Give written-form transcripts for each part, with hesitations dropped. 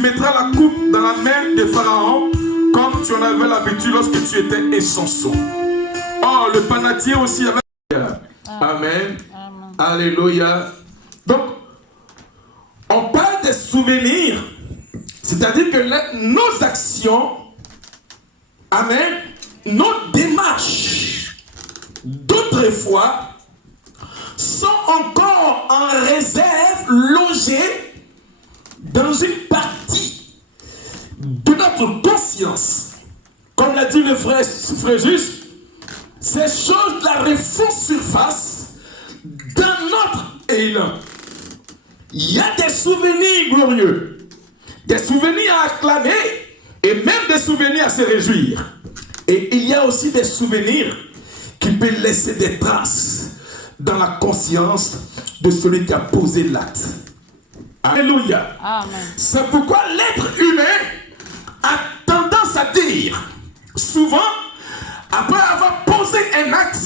mettras la coupe dans la main de Pharaon, comme tu en avais l'habitude lorsque tu étais échanson. Oh, le panatier aussi avait... Amen. Amen. Alléluia. Donc, on parle des souvenirs, c'est-à-dire que nos actions, amen, nos démarches d'autrefois sont encore en réserve, logées dans une partie de notre conscience. Comme l'a dit le frère Juste, ces choses-là refont surface dans notre élan. Il y a des souvenirs glorieux, des souvenirs à acclamer et même des souvenirs à se réjouir. Et il y a aussi des souvenirs qui peuvent laisser des traces dans la conscience de celui qui a posé l'acte. Alléluia. C'est pourquoi l'être humain a tendance à dire, souvent, après avoir posé un acte,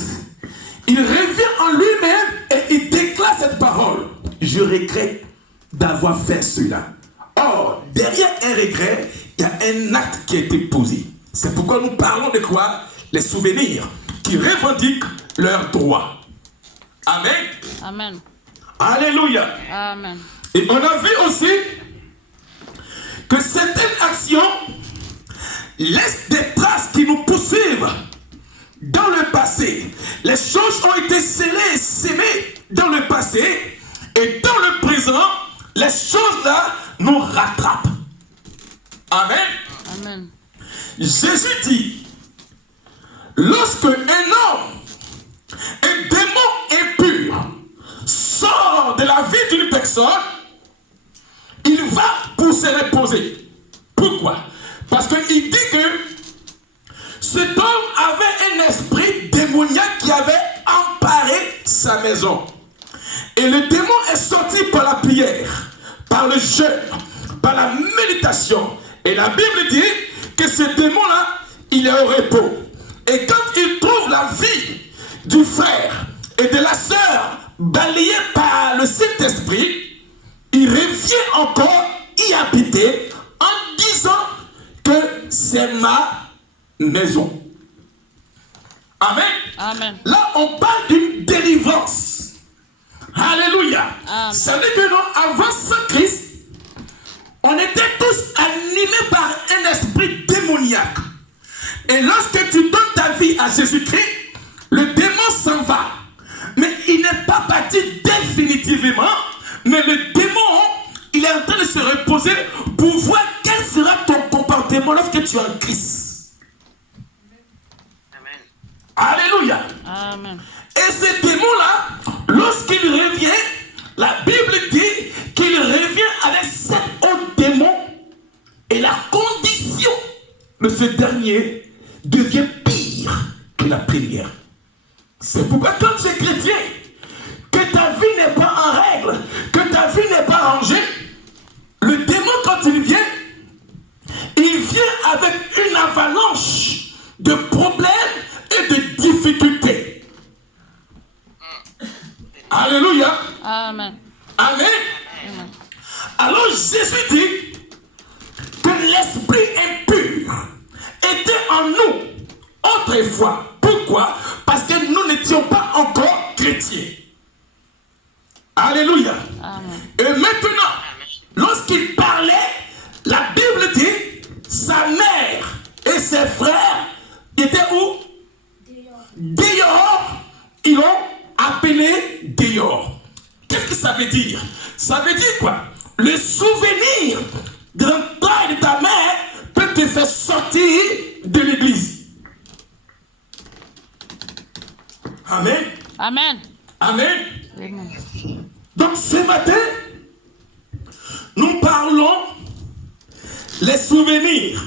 il revient en lui-même et il déclare cette parole. Je regrette d'avoir fait cela. Or, derrière un regret, il y a un acte qui a été posé. C'est pourquoi nous parlons de quoi? Les souvenirs qui revendiquent leurs droits. Amen. Amen. Alléluia. Amen. Et on a vu aussi que certaines actions laissent des traces qui nous poursuivent dans le passé. Les choses ont été scellées et sémées dans le passé. Et dans le présent, les choses-là nous rattrapent. Amen. Amen. Jésus dit, lorsque un homme, un démon impur, sort de la vie d'une personne, il va pour se reposer. Pourquoi? Parce qu'il dit que cet homme avait un esprit démoniaque qui avait emparé sa maison. Et le démon est sorti par la prière, par le jeûne, par la méditation. Et la Bible dit que ce démon-là, il est au repos. Et quand il trouve la vie du frère et de la sœur balayée par le Saint-Esprit, il revient encore y habiter en disant que c'est ma maison. Amen. Amen. Là, on parle d'une délivrance. Alléluia. Ça veut dire que nous, avant Saint-Christ, on était tous animés par un esprit démoniaque. Et lorsque tu donnes ta vie à Jésus-Christ, le démon s'en va. Mais il n'est pas parti définitivement. Mais le démon, il est en train de se reposer pour voir quel sera ton comportement lorsque tu es en Christ. Amen. Alléluia. Amen. Et ce démon-là, lorsqu'il revient, la Bible dit qu'il revient avec 7 autres démons. Et la condition de ce dernier devient pire que la première. C'est pourquoi quand tu es chrétien, que ta vie n'est pas en règle, que ta vie n'est pas rangée, le démon quand il vient avec une avalanche de problèmes et de difficultés. Alléluia. Amen. Amen. Amen. Alors Jésus dit que l'esprit impur était en nous autrefois. Pourquoi? Parce que nous n'étions pas encore chrétiens. Alléluia. Amen. Et maintenant, lorsqu'il parlait, la Bible dit, sa mère et ses frères étaient où? Dehors. Ils l'ont appelé dehors. Qu'est-ce que ça veut dire? Ça veut dire quoi? Le souvenir de ton et de ta mère peut te faire sortir de l'église. Amen. Amen. Amen. Amen. Donc ce matin, nous parlons les souvenirs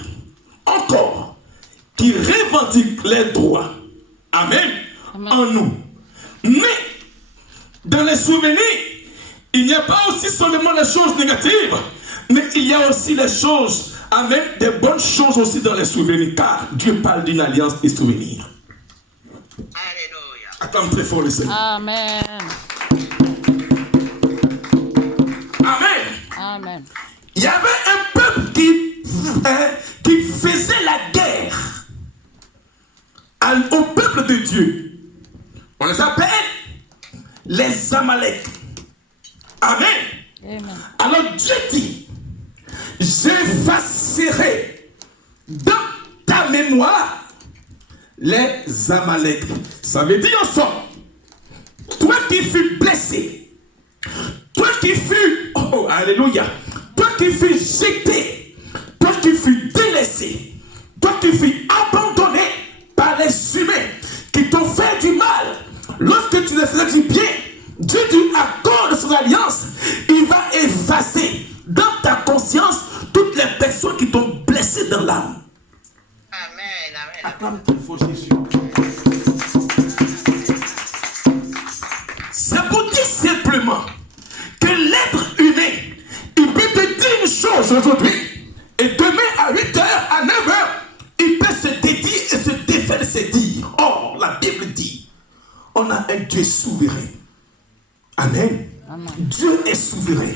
encore qui revendiquent les droits. Amen. Amen. En nous. Mais dans les souvenirs, il n'y a pas aussi seulement les choses négatives, mais il y a aussi les choses, amen, des bonnes choses aussi dans les souvenirs, car Dieu parle d'une alliance des souvenirs. Alléluia. Acclame très fort le Seigneur. Amen. Amen. Amen. Il y avait un peuple qui faisaient la guerre au peuple de Dieu. On les appelle les Amalek. Amen. Amen. Alors Dieu dit, j'effacerai dans ta mémoire les Amalek. Ça veut dire en somme, toi qui fus blessé, toi qui fus, oh, alléluia, toi qui fus jeté, toi qui fus délaissé, toi qui fus abandonné par les humains qui t'ont fait du mal, lorsque tu les faisais du bien, Dieu dit à cause de son alliance, il va effacer dans ta conscience toutes les personnes qui t'ont blessé dans l'âme. Amen, amen. Acclame très fort Jésus. C'est pour dire simplement que l'être humain, il peut te dire une chose aujourd'hui, et demain à 8h, à 9h, il peut se dédier et se défaire de se dire. Or, la Bible dit, on a un Dieu souverain. Amen. Amen. Dieu est souverain.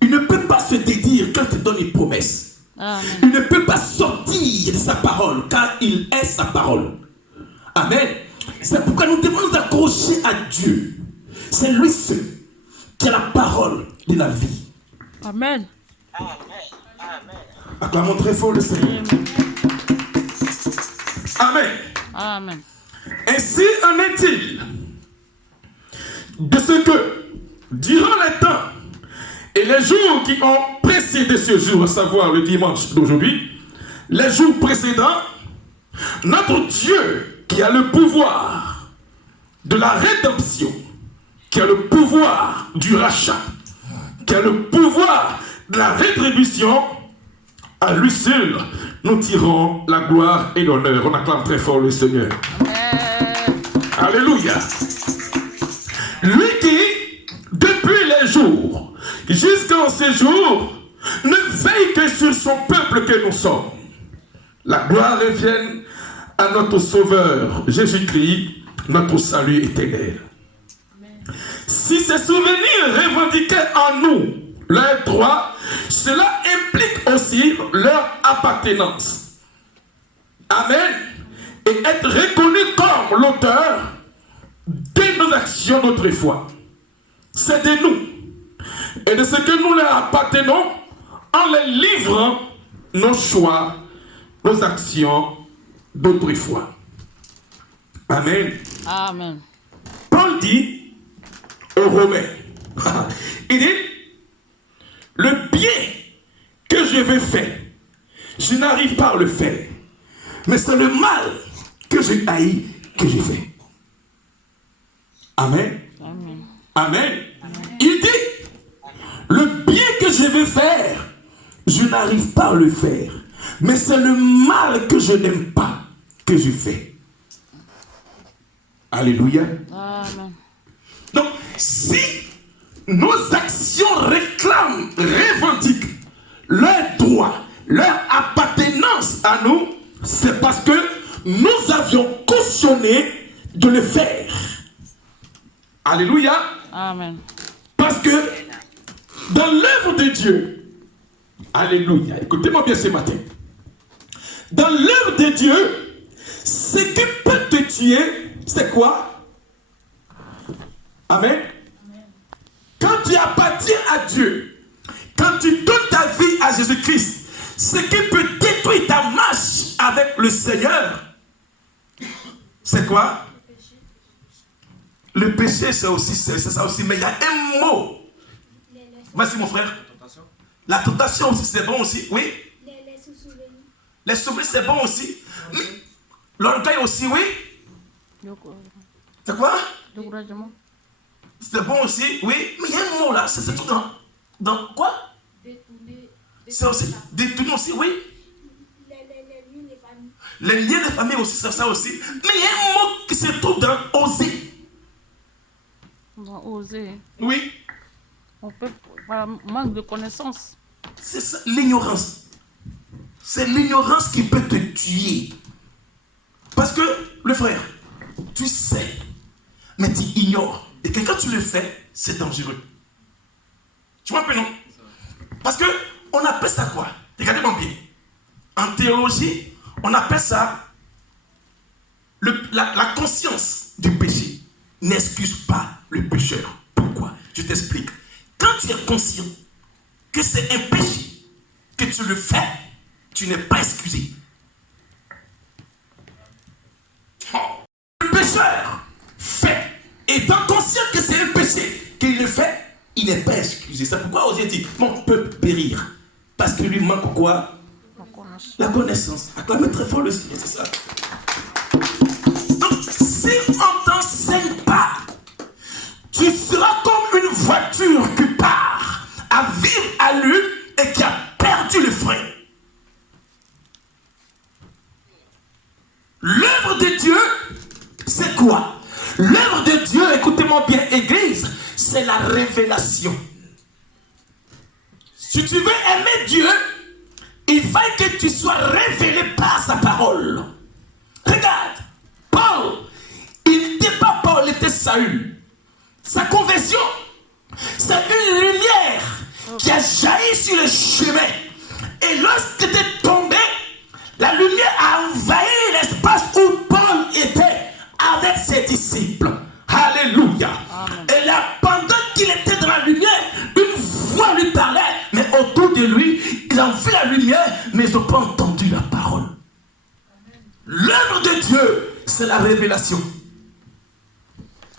Il ne peut pas se dédire quand il donne une promesse. Amen. Il ne peut pas sortir de sa parole car il est sa parole. Amen. C'est pourquoi nous devons nous accrocher à Dieu. C'est lui seul qui a la parole de la vie. Amen. Amen. Amen. Acclamons très fort le Seigneur. Amen. Amen. Ainsi en est-il de ce que, durant les temps et les jours qui ont précédé ce jour, à savoir le dimanche d'aujourd'hui, les jours précédents, notre Dieu qui a le pouvoir de la rédemption, qui a le pouvoir du rachat, qui a le pouvoir de la rétribution, à lui seul, nous tirons la gloire et l'honneur. On acclame très fort le Seigneur. Alléluia. Lui qui, depuis les jours, jusqu'en ces jours, ne veille que sur son peuple que nous sommes. La gloire revienne à notre Sauveur, Jésus-Christ, notre salut éternel. Si ces souvenirs revendiquaient en nous leur droit, cela implique aussi leur appartenance. Amen. Et être reconnu comme l'auteur de nos actions d'autrefois. C'est de nous et de ce que nous leur appartenons en les livrant nos choix, nos actions d'autrefois. Amen. Amen. Paul dit aux Romains, il dit, le bien que je veux faire, je n'arrive pas à le faire, mais c'est le mal que je haïs que je fais. Amen. Amen. Amen. Amen. Il dit, le bien que je veux faire, je n'arrive pas à le faire, mais c'est le mal que je n'aime pas que je fais. Alléluia. Amen. Donc, si nos actions réclament, revendiquent leur droit, leur appartenance à nous, c'est parce que nous avions cautionné de le faire. Alléluia. Amen. Parce que dans l'œuvre de Dieu, alléluia, écoutez-moi bien ce matin, dans l'œuvre de Dieu, ce qui peut te tuer, c'est quoi? Amen. Quand tu appartiens à Dieu, quand tu donnes ta vie à Jésus-Christ, ce qui peut détruire ta marche avec le Seigneur, c'est quoi? Le péché, c'est aussi, c'est ça aussi. Mais il y a un mot. Vas-y mon frère. La tentation aussi, c'est bon aussi. Oui. Les souvenirs, c'est bon aussi. Mais l'orgueil aussi, oui. C'est quoi? C'est bon aussi, oui. Mais il y a un mot là. C'est tout dans quoi? C'est aussi détourner aussi, oui. Les liens de famille aussi, c'est ça aussi. Mais il y a un mot qui se trouve dans oser. Oser. Oui. On peut, par manque de connaissance. C'est ça, l'ignorance. C'est l'ignorance qui peut te tuer. Parce que, le frère, tu sais, mais tu ignores. Et que quand tu le fais, c'est dangereux. Tu vois un peu, non? Parce que, on appelle ça quoi? Regardez-moi bien. En théologie, on appelle ça la conscience du péché. N'excuse pas le pécheur. Pourquoi? Je t'explique. Quand tu es conscient que c'est un péché, que tu le fais, tu n'es pas excusé. Le pécheur fait, étant conscient que c'est un péché qu'il le fait, il n'est pas excusé. C'est pourquoi Osée dit, mon peuple périr. Parce qu'il lui manque quoi? La connaissance. Acclamez très fort le Seigneur, c'est ça. Donc, si on t'enseigne pas, tu seras comme une voiture qui part à vive allure et qui a perdu le frein. L'œuvre de Dieu, c'est quoi? L'œuvre de Dieu, écoutez-moi bien, Église, c'est la révélation. Si tu veux aimer Dieu, il faut que tu sois révélé par sa parole. Regarde, Paul, il n'était pas Paul, il était Saül. Sa conversion, c'est une lumière qui a jailli sur le chemin. Et lorsqu'il était tombé, la lumière a envahi l'espace où Paul était avec ses disciples. Alléluia. Amen. Et là, pendant qu'il était dans la lumière, une voix lui parlait, mais autour de lui, ils ont vu la lumière, mais ils n'ont pas entendu la parole. L'œuvre de Dieu, c'est la révélation.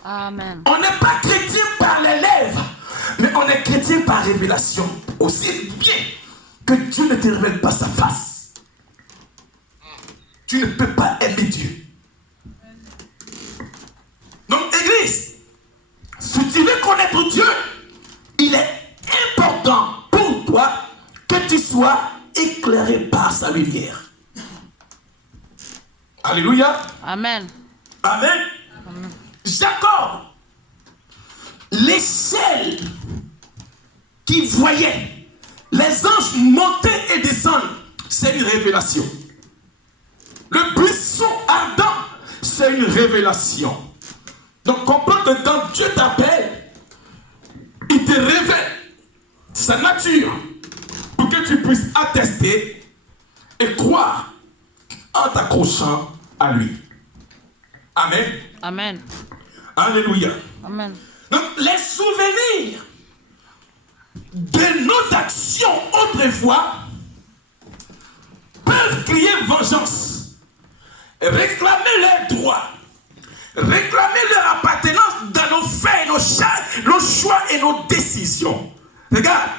Amen. On n'est pas chrétien par les lèvres, mais on est chrétien par révélation. Aussi bien que Dieu ne te révèle pas sa face, tu ne peux pas aimer Dieu. Donc, Église, si tu veux connaître Dieu, il est important pour toi que tu sois éclairé par sa lumière. Alléluia. Amen. Amen. Amen. Jacob, l'échelle qui voyait les anges monter et descendre, c'est une révélation. Le buisson ardent, c'est une révélation. Donc comprends que quand Dieu t'appelle, il te révèle sa nature pour que tu puisses attester et croire en t'accrochant à lui. Amen. Amen. Alléluia. Amen. Donc les souvenirs de nos actions autrefois peuvent crier vengeance, réclamer leurs droits, réclamer leur appartenance dans nos faits, nos choix et nos décisions. Regarde,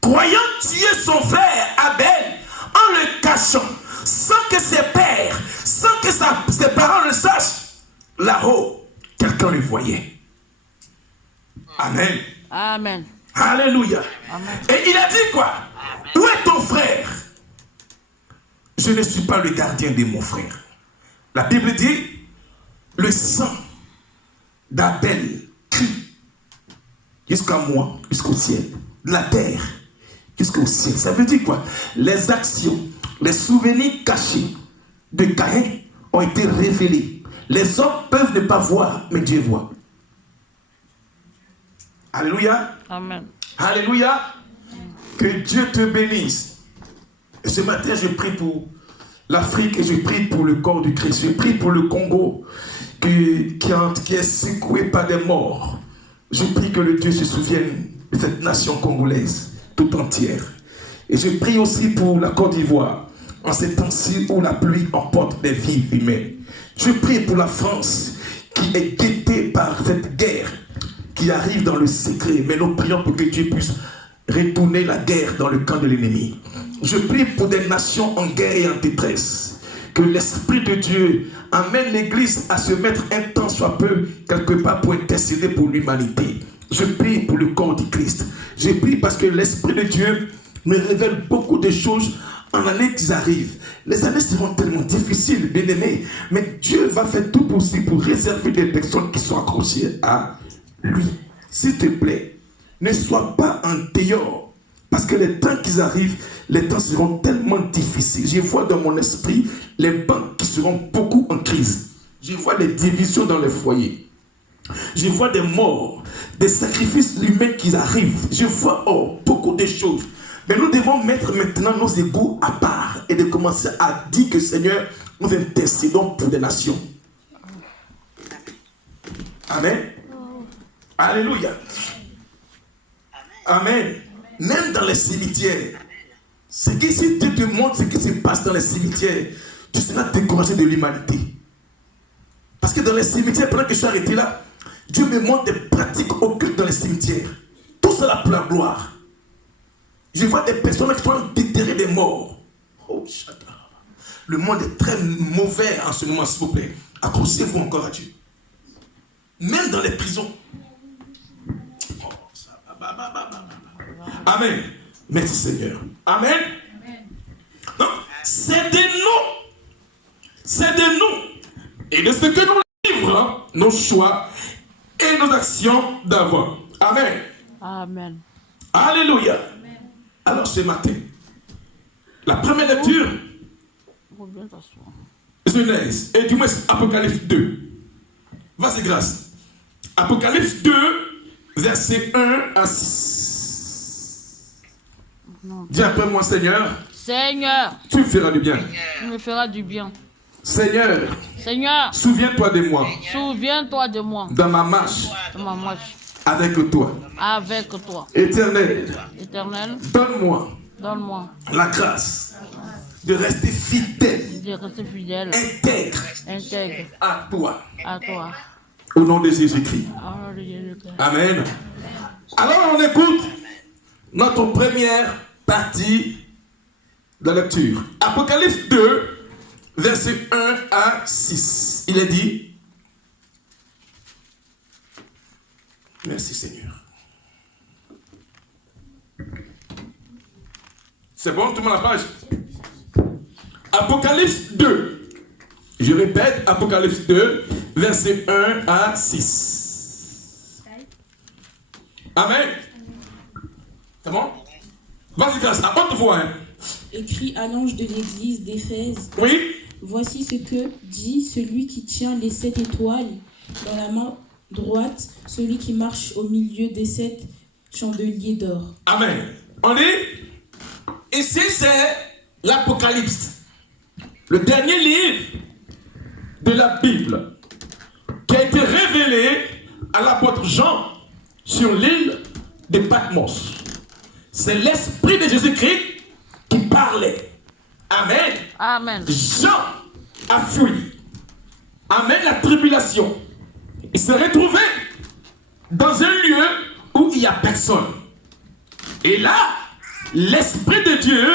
croyant tuer son frère Abel en le cachant, sans que ses pères, sans que ses parents le sachent, là-haut, quelqu'un le voyait. Amen. Amen. Alléluia. Amen. Et il a dit quoi? Où est ton frère? Je ne suis pas le gardien de mon frère. La Bible dit, le sang d'Abel crie jusqu'à moi, jusqu'au ciel. De la terre jusqu'au ciel. Ça veut dire quoi? Les actions, les souvenirs cachés de Caïn ont été révélés. Les hommes peuvent ne pas voir, mais Dieu voit. Alléluia. Amen. Alléluia. Que Dieu te bénisse. Et ce matin, je prie pour l'Afrique et je prie pour le corps du Christ. Je prie pour le Congo qui est secoué par des morts. Je prie que le Dieu se souvienne de cette nation congolaise tout entière. Et je prie aussi pour la Côte d'Ivoire en ces temps-ci où la pluie emporte des vies humaines. Je prie pour la France qui est guettée par cette guerre qui arrive dans le secret. Mais nous prions pour que Dieu puisse retourner la guerre dans le camp de l'ennemi. Je prie pour des nations en guerre et en détresse. Que l'Esprit de Dieu amène l'Église à se mettre un temps soit peu quelque part pour intercéder pour l'humanité. Je prie pour le corps du Christ. Je prie parce que l'Esprit de Dieu me révèle beaucoup de choses en années qui arrivent. Les années seront tellement difficiles, bien aimés, mais Dieu va faire tout possible pour réserver des personnes qui sont accrochées à lui. S'il te plaît, ne sois pas en dehors, parce que les temps qui arrivent, les temps seront tellement difficiles. Je vois dans mon esprit les banques qui seront beaucoup en crise. Je vois des divisions dans les foyers. Je vois des morts, des sacrifices humains qui arrivent. Je vois beaucoup de choses. Mais nous devons mettre maintenant nos égos à part et de commencer à dire que Seigneur, nous intercédons pour les nations. Amen. Alléluia. Amen. Même dans les cimetières, ce qui, si Dieu te montre ce qui se passe dans les cimetières, tu seras découragé de l'humanité. Parce que dans les cimetières, pendant que je suis arrêté là, Dieu me montre des pratiques occultes dans les cimetières. Tout cela pour la gloire. Je vois des personnes qui sont déterrées des morts. Oh, chata. Le monde est très mauvais en ce moment, s'il vous plaît. Accrochez-vous encore à Dieu. Même dans les prisons. Oh, ça, Amen. Merci Seigneur. Amen. Donc, c'est de nous. C'est de nous. Et de ce que nous livrons, nos choix et nos actions d'avant. Amen. Amen. Alléluia. Amen. Alors ce matin, la première lecture, Genèse, et du moins Apocalypse 2. Vas-y, grâce. Apocalypse 2, verset 1 à 6. Non. Dis après moi, Seigneur. Seigneur. Tu me feras du bien. Tu me feras du bien. Seigneur. Seigneur. Souviens-toi de moi. Souviens-toi de moi. Dans ma marche. Dans ma marche. Avec toi. Avec toi. Éternel. Éternel. Donne-moi. Donne-moi la grâce de rester fidèle. De rester fidèle. Intègre. Intègre. À toi. À toi. Au nom de Jésus-Christ. Amen. Alors on écoute notre première partie de la lecture. Apocalypse 2, verset 1 à 6. Il est dit. Merci Seigneur. C'est bon, tout le monde à la page? Apocalypse 2. Je répète, Apocalypse 2, verset 1 à 6. Amen. C'est bon? Vas-y, grâce, à haute voix. Hein. Écrit à l'ange de l'église d'Éphèse. Oui. Voici ce que dit celui qui tient les 7 étoiles dans la main droite, celui qui marche au milieu des 7 chandeliers d'or. Amen. On dit, ici c'est l'Apocalypse, le dernier livre de la Bible qui a été révélé à l'apôtre Jean sur l'île de Patmos. C'est l'Esprit de Jésus-Christ qui parlait. Amen. Amen. Jean a fui. Amen, la tribulation. Il s'est retrouvé dans un lieu où il n'y a personne. Et là, l'Esprit de Dieu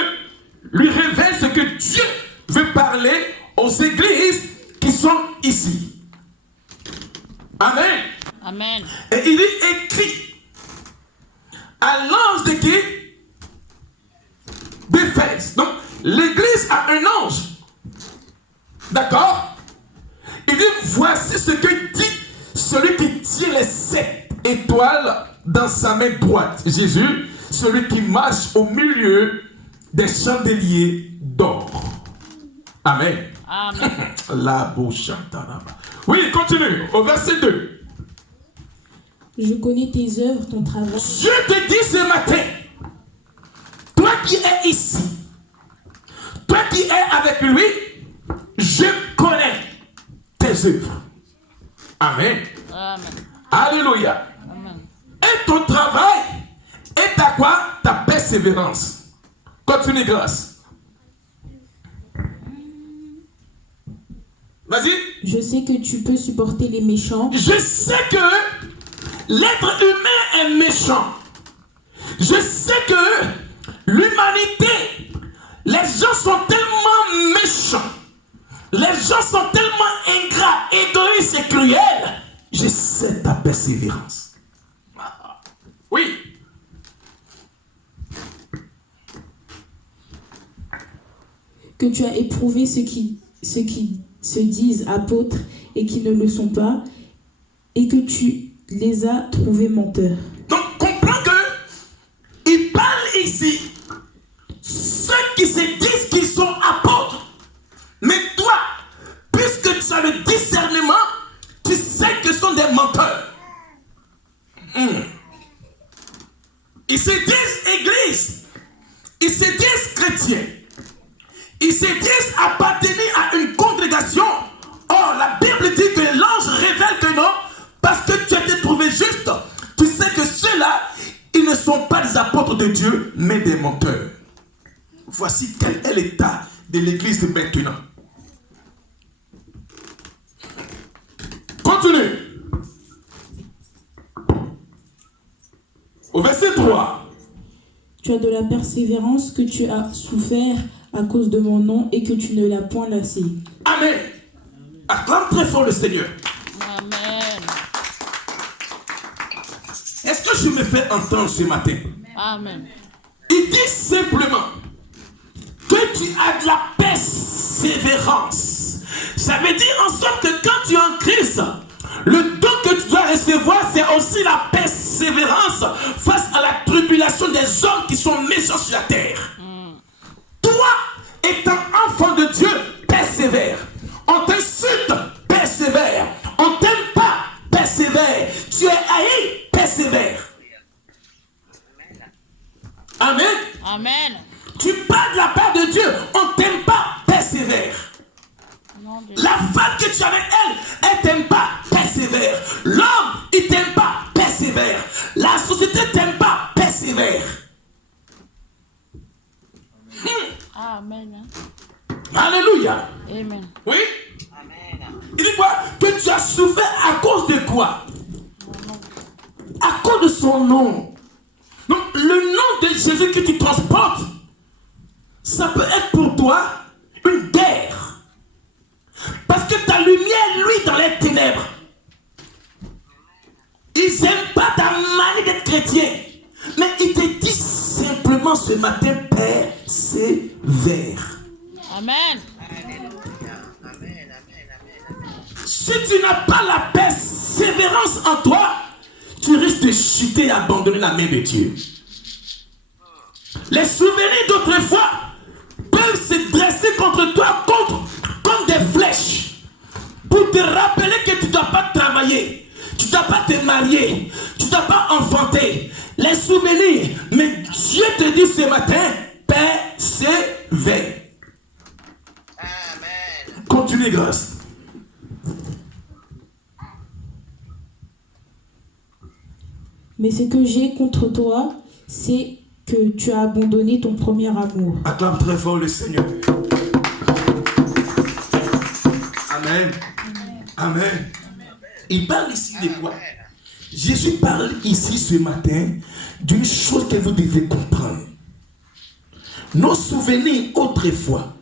lui révèle ce que Dieu veut parler aux églises qui sont ici. Amen. Amen. Et il est écrit à l'ange de qui? D'Éphèse. Donc, l'église a un ange. D'accord? Il dit, voici ce que dit celui qui tient les 7 étoiles dans sa main droite. Jésus, celui qui marche au milieu des chandeliers d'or. Amen. Amen. La bouche. Oui, continue. Au verset 2. Je connais tes œuvres, ton travail. Je te dis ce matin, toi qui es ici, toi qui es avec lui, je connais tes œuvres. Amen. Amen. Alléluia. Amen. Et ton travail est à quoi? Ta persévérance. Continue, grâce. Vas-y. Je sais que tu peux supporter les méchants. Je sais que l'être humain est méchant. Je sais que l'humanité, les gens sont tellement méchants. Les gens sont tellement ingrats, égoïstes et cruels. Je sais ta persévérance. Oui. Que tu as éprouvé ceux qui se disent apôtres et qui ne le sont pas, et que tu les as trouvés menteurs. Donc, comprends que il parle ici ceux qui se disent qu'ils sont apôtres. Mais toi, puisque tu as le discernement, tu sais que ce sont des menteurs. Ils se disent église. disent chrétiens, ils se disent appartenir à une congrégation. Or, la Bible dit que l'ange révèle que non, parce que tu as été trouvé juste. Tu sais que ceux-là, ils ne sont pas des apôtres de Dieu, mais des menteurs. Voici quel est l'état de l'église de maintenant. Continue. Au verset 3. Tu as de la persévérance que tu as souffert à cause de mon nom et que tu ne l'as point lassé. Amen. Acclame très fort le Seigneur. Amen. Est-ce que je me fais entendre ce matin? Amen. Il dit simplement que tu as de la persévérance. Ça veut dire en sorte que quand tu es en Christ, le don que tu dois recevoir, c'est aussi la persévérance face à la tribulation des hommes qui sont méchants sur la terre. Toi, étant enfant de Dieu, persévère. On t'insulte, persévère. On t'aime pas, persévère. Tu es haï, persévère. Amen. Amen. Tu parles de la part de Dieu, on t'aime pas, persévère. La femme que tu as avec elle t'aime pas, persévère. L'homme, il t'aime pas, persévère. La société t'aime pas, persévère. Amen. Alléluia. Amen. Oui. Amen. Il dit quoi? Que tu as souffert à cause de quoi? À cause de son nom. Donc le nom de Jésus que tu transportes, ça peut être pour toi une guerre. Parce que ta lumière, lui, dans les ténèbres. Ils n'aiment pas ta manière d'être chrétien. Mais il te dit simplement ce matin, persévère. Amen. Si tu n'as pas la persévérance en toi, tu risques de chuter et abandonner la main de Dieu. Les souvenirs d'autrefois peuvent se dresser contre toi comme des flèches pour te rappeler que tu ne dois pas travailler, tu ne dois pas te marier, tu ne dois pas enfanter. Les souvenirs, mais Dieu te dit ce matin, persévère. Amen. Continue, grâce. Mais ce que j'ai contre toi, c'est que tu as abandonné ton premier amour. Acclame très fort le Seigneur. Amen. Amen. Il parle ici de quoi? Jésus parle ici ce matin d'une chose que vous devez comprendre. Nos souvenirs autrefois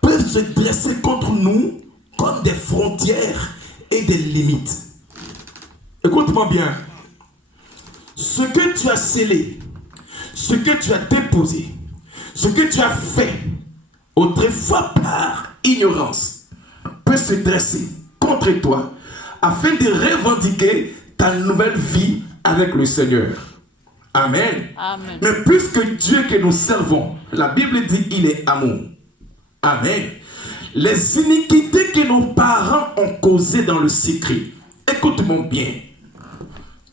peuvent se dresser contre nous comme des frontières et des limites. Écoute-moi bien. Ce que tu as scellé, ce que tu as déposé, ce que tu as fait autrefois par ignorance peut se dresser contre toi afin de revendiquer ta nouvelle vie avec le Seigneur. Amen. Amen. Mais puisque Dieu que nous servons, la Bible dit il est amour. Amen. Les iniquités que nos parents ont causées dans le secret, écoute-moi bien.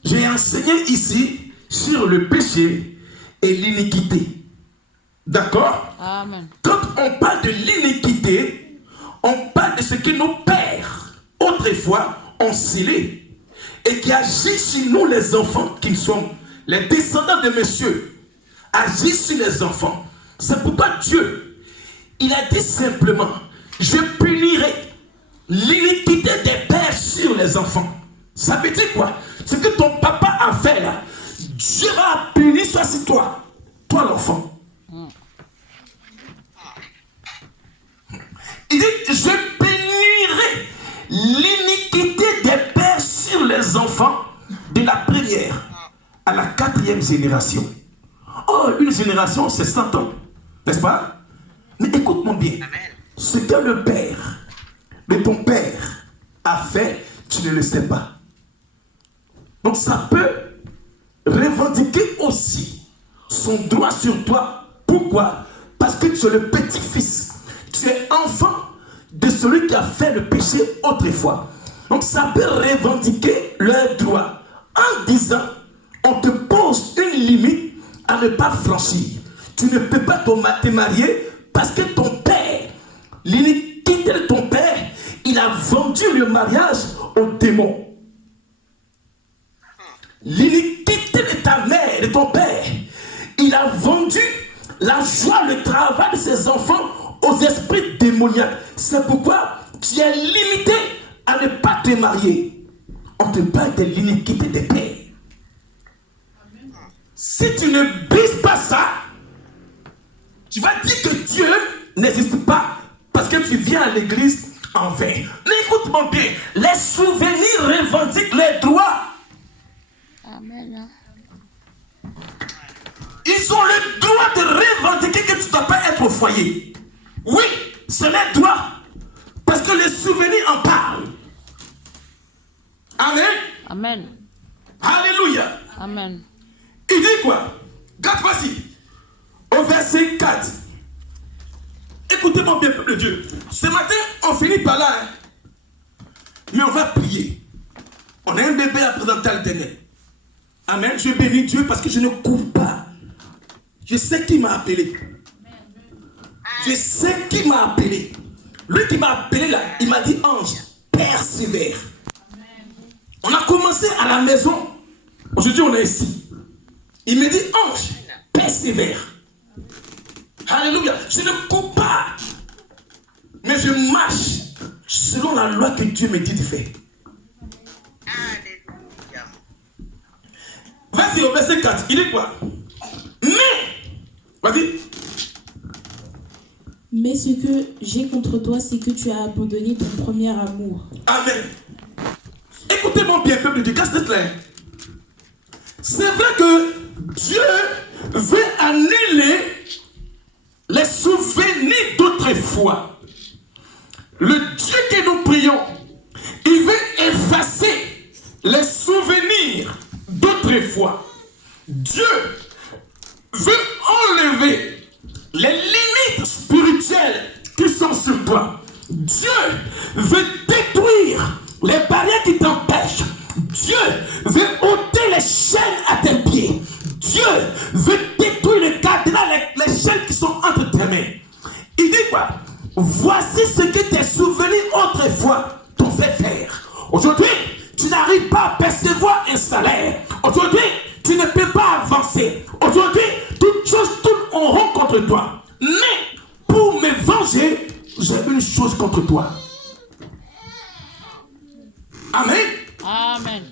J'ai enseigné ici sur le péché et l'iniquité. D'accord? Amen. Quand on parle de l'iniquité, on parle de ce que nos pères, autrefois, ont scellé et qui agit sur nous les enfants, qui sont les descendants de monsieur, agissent sur les enfants. C'est pourquoi Dieu, il a dit simplement, je punirai l'iniquité des pères sur les enfants. Ça veut dire quoi? Ce que ton papa a fait là, Dieu va punir soit sur toi, toi l'enfant. Il dit, je punirai l'iniquité des pères sur les enfants de la première à la 4e génération. Oh, une génération, c'est 100 ans, n'est-ce pas? Mais écoute-moi bien. Ce que le père de ton père a fait, tu ne le sais pas. Donc ça peut revendiquer aussi son droit sur toi. Pourquoi? Parce que tu es le petit-fils. Tu es enfant de celui qui a fait le péché autrefois. Donc ça peut revendiquer leur droit en disant, on te pose une limite à ne pas franchir. tu ne peux pas te marier parce que ton père, l'iniquité de ton père, il a vendu le mariage aux démons. L'iniquité de ta mère, de ton père, il a vendu la joie, le travail de ses enfants aux esprits démoniaques. C'est pourquoi tu es limité à ne pas te marier. On te parle de l'iniquité des pères. Si tu ne brises pas ça, tu vas dire que Dieu n'existe pas parce que tu viens à l'église en vain. Mais écoute-moi bien, les souvenirs revendiquent les droits. Amen. Ils ont le droit de revendiquer que tu ne dois pas être au foyer. Oui, c'est leur droit. Parce que les souvenirs en parlent. Amen. Amen. Alléluia. Amen. Il dit quoi? Regarde, voici. Au verset 4. Écoutez-moi bien, peuple de Dieu. Ce matin, on finit par là. Hein? Mais on va prier. On a un bébé à présenter à l'Éternel. Amen. Je bénis Dieu parce que je ne cours pas. Je sais qui m'a appelé. Je sais qui m'a appelé. Lui qui m'a appelé là, il m'a dit ange, persévère. On a commencé à la maison. Aujourd'hui, on est ici. Il me dit ange, persévère. Alléluia. Je ne cours pas. Mais je marche selon la loi que Dieu me dit de faire. Alléluia. Vas-y au verset 4. Il dit quoi? Mais, vas-y. Mais ce que j'ai contre toi, c'est que tu as abandonné ton premier amour. Amen. Écoutez-moi bien, peuple de Dieu, casse-tête là. C'est vrai que Dieu veut annuler les souvenirs d'autrefois. Le Dieu que nous prions, il veut effacer les souvenirs d'autrefois. Dieu veut enlever les limites spirituelles qui sont sur toi. Dieu veut détruire les barrières qui t'empêchent. Dieu veut ôter les chaînes à tes pieds. Dieu veut détruire le cadenas, les chaînes qui sont entre tes mains. Il dit quoi? Voici ce que tes souvenirs autrefois t'ont fait faire. Aujourd'hui, tu n'arrives pas à percevoir un salaire. Aujourd'hui, tu ne peux pas avancer. Aujourd'hui, toutes choses tournent en rond contre toi. Mais pour me venger, j'ai une chose contre toi. Amen. Amen.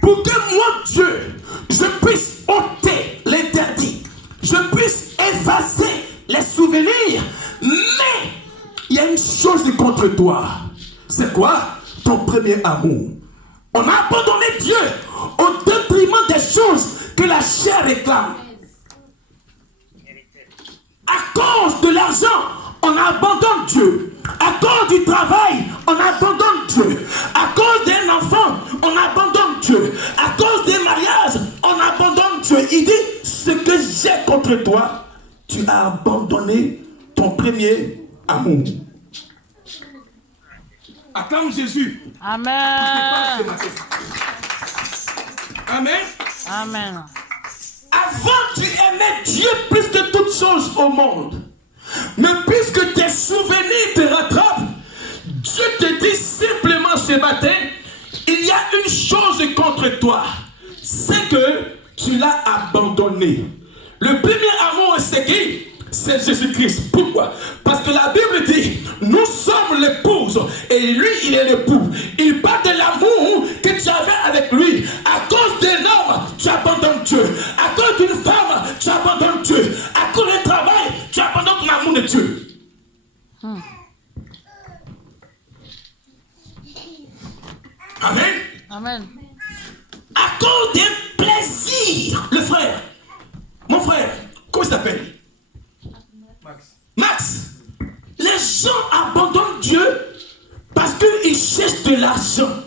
Pour que moi, Dieu, je puisse ôter l'interdit, je puisse effacer les souvenirs, mais il y a une chose contre toi. C'est quoi? Ton premier amour. On a abandonné Dieu au détriment des choses que la chair réclame. À cause de l'argent, on abandonne Dieu. À cause du travail, on abandonne Dieu. À cause d'un enfant, on abandonne Dieu. À cause des mariages, on abandonne Dieu. Il dit, ce que j'ai contre toi, tu as abandonné ton premier amour. Acclame Jésus. Amen. Amen. Amen. Avant, tu aimais Dieu plus que toutes choses au monde. Mais puisque tes souvenirs te rattrapent, Dieu te dit simplement ce matin, il y a une chose contre toi, c'est que tu l'as abandonné. Le premier amour, c'est qui? C'est Jésus-Christ. Pourquoi? Parce que la Bible dit, nous sommes l'épouse et lui, il est l'époux. Il parle de l'amour que tu avais avec lui. À cause d'un homme, tu abandonnes Dieu. À cause d'une femme, tu abandonnes Dieu. À cause d'un travail, tu abandonnes ton amour de Dieu. Amen. Amen. À cause d'un plaisir. Le frère, mon frère, comment il s'appelle? Max. Les gens abandonnent Dieu parce qu'ils cherchent de l'argent.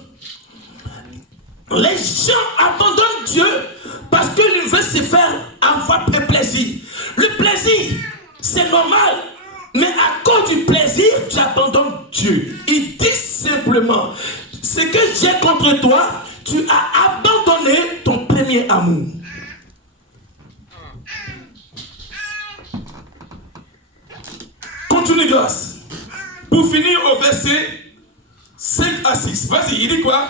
Les gens abandonnent Dieu parce qu'ils veulent se faire avoir un plaisir. Le plaisir, c'est normal. Mais à cause du plaisir, tu abandonnes Dieu. Il dit simplement, ce que j'ai contre toi, tu as abandonné ton premier amour. continue grâce. Pour finir au verset 5 à 6. Vas-y, il dit quoi?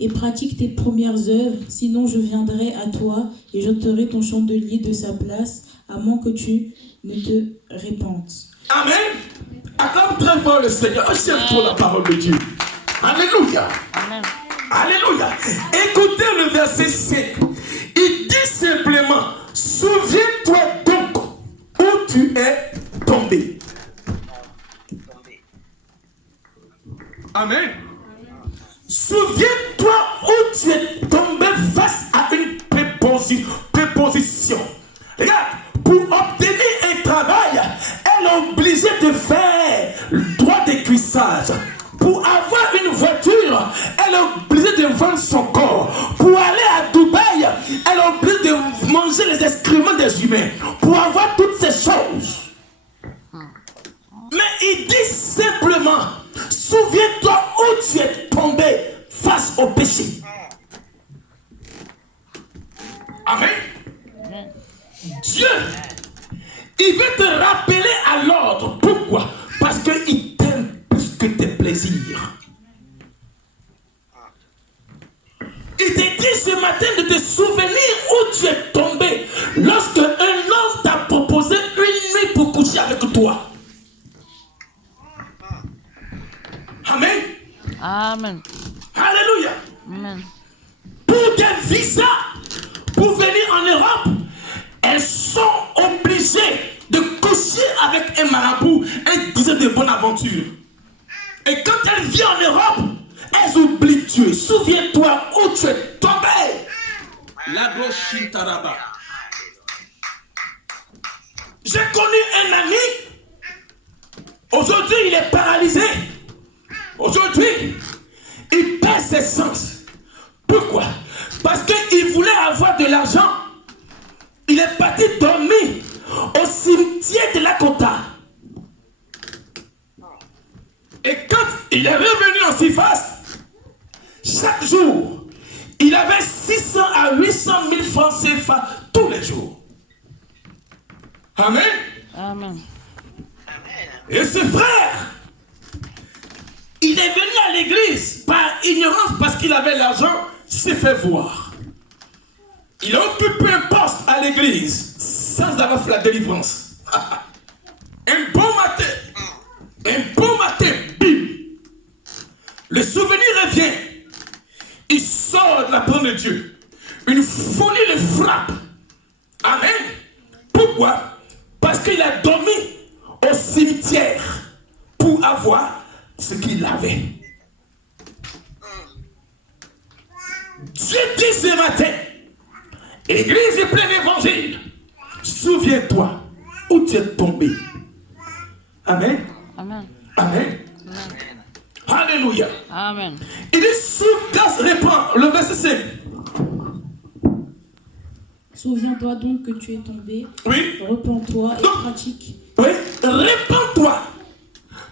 Et pratique tes premières œuvres, sinon je viendrai à toi et j'ôterai ton chandelier de sa place, à moins que tu ne te répandes. Amen. Acclame très fort le Seigneur. J'aime trop la parole de Dieu. Alléluia. Amen. Alléluia. Écoutez le verset 5. Il dit simplement, souviens-toi donc où tu es tombé. Amen. Souviens-toi où tu es tombé face à une préposition. Regarde, pour obtenir un travail, elle est obligée de faire le droit de cuissage. Pour avoir une voiture, elle est obligée de vendre son corps. Pour aller à Dubaï, elle est obligée de manger les excréments des humains. Pour avoir toutes ces choses. Mais il dit simplement, souviens-toi où tu es tombé face au péché. Amen. Dieu, il veut te rappeler à l'ordre. Pourquoi? Parce qu'il t'aime plus que tes plaisirs. Il te dit ce matin de te souvenir où tu es tombé lorsque un homme t'a proposé une nuit pour coucher avec toi. Amen. Amen. Alléluia. Amen. Pour des visas, pour venir en Europe, elles sont obligées de coucher avec un marabout, un disait de bonne aventure. Et quand elles viennent en Europe, elles oublient Dieu. Souviens-toi où tu es tombé. La gauche Taraba. J'ai connu un ami. Aujourd'hui, il est paralysé. Aujourd'hui, il perd ses sens. Pourquoi? Parce qu'il voulait avoir de l'argent. Il est parti dormir au cimetière de la Côte-d'Or. Et quand il est revenu en surface, chaque jour, il avait 600 à 800 000 francs CFA tous les jours. Amen. Amen. Et ce frère, il est venu à l'église par ignorance parce qu'il avait l'argent, s'est fait voir. Il a occupé un poste à l'église sans avoir fait la délivrance. Un bon matin, bim. Le souvenir revient. Il sort de la parole de Dieu. Une folie le frappe. Amen. Pourquoi? Parce qu'il a dormi au cimetière pour avoir ce qu'il avait. Dieu dit ce matin, Église est pleine d'évangile. Souviens-toi où tu es tombé. Amen. Amen. Amen. Alléluia. Amen. Il dit, souviens-toi, reprends le verset 5. Souviens-toi donc que tu es tombé. Oui. Repens-toi et Donc, pratique. Oui, répands-toi.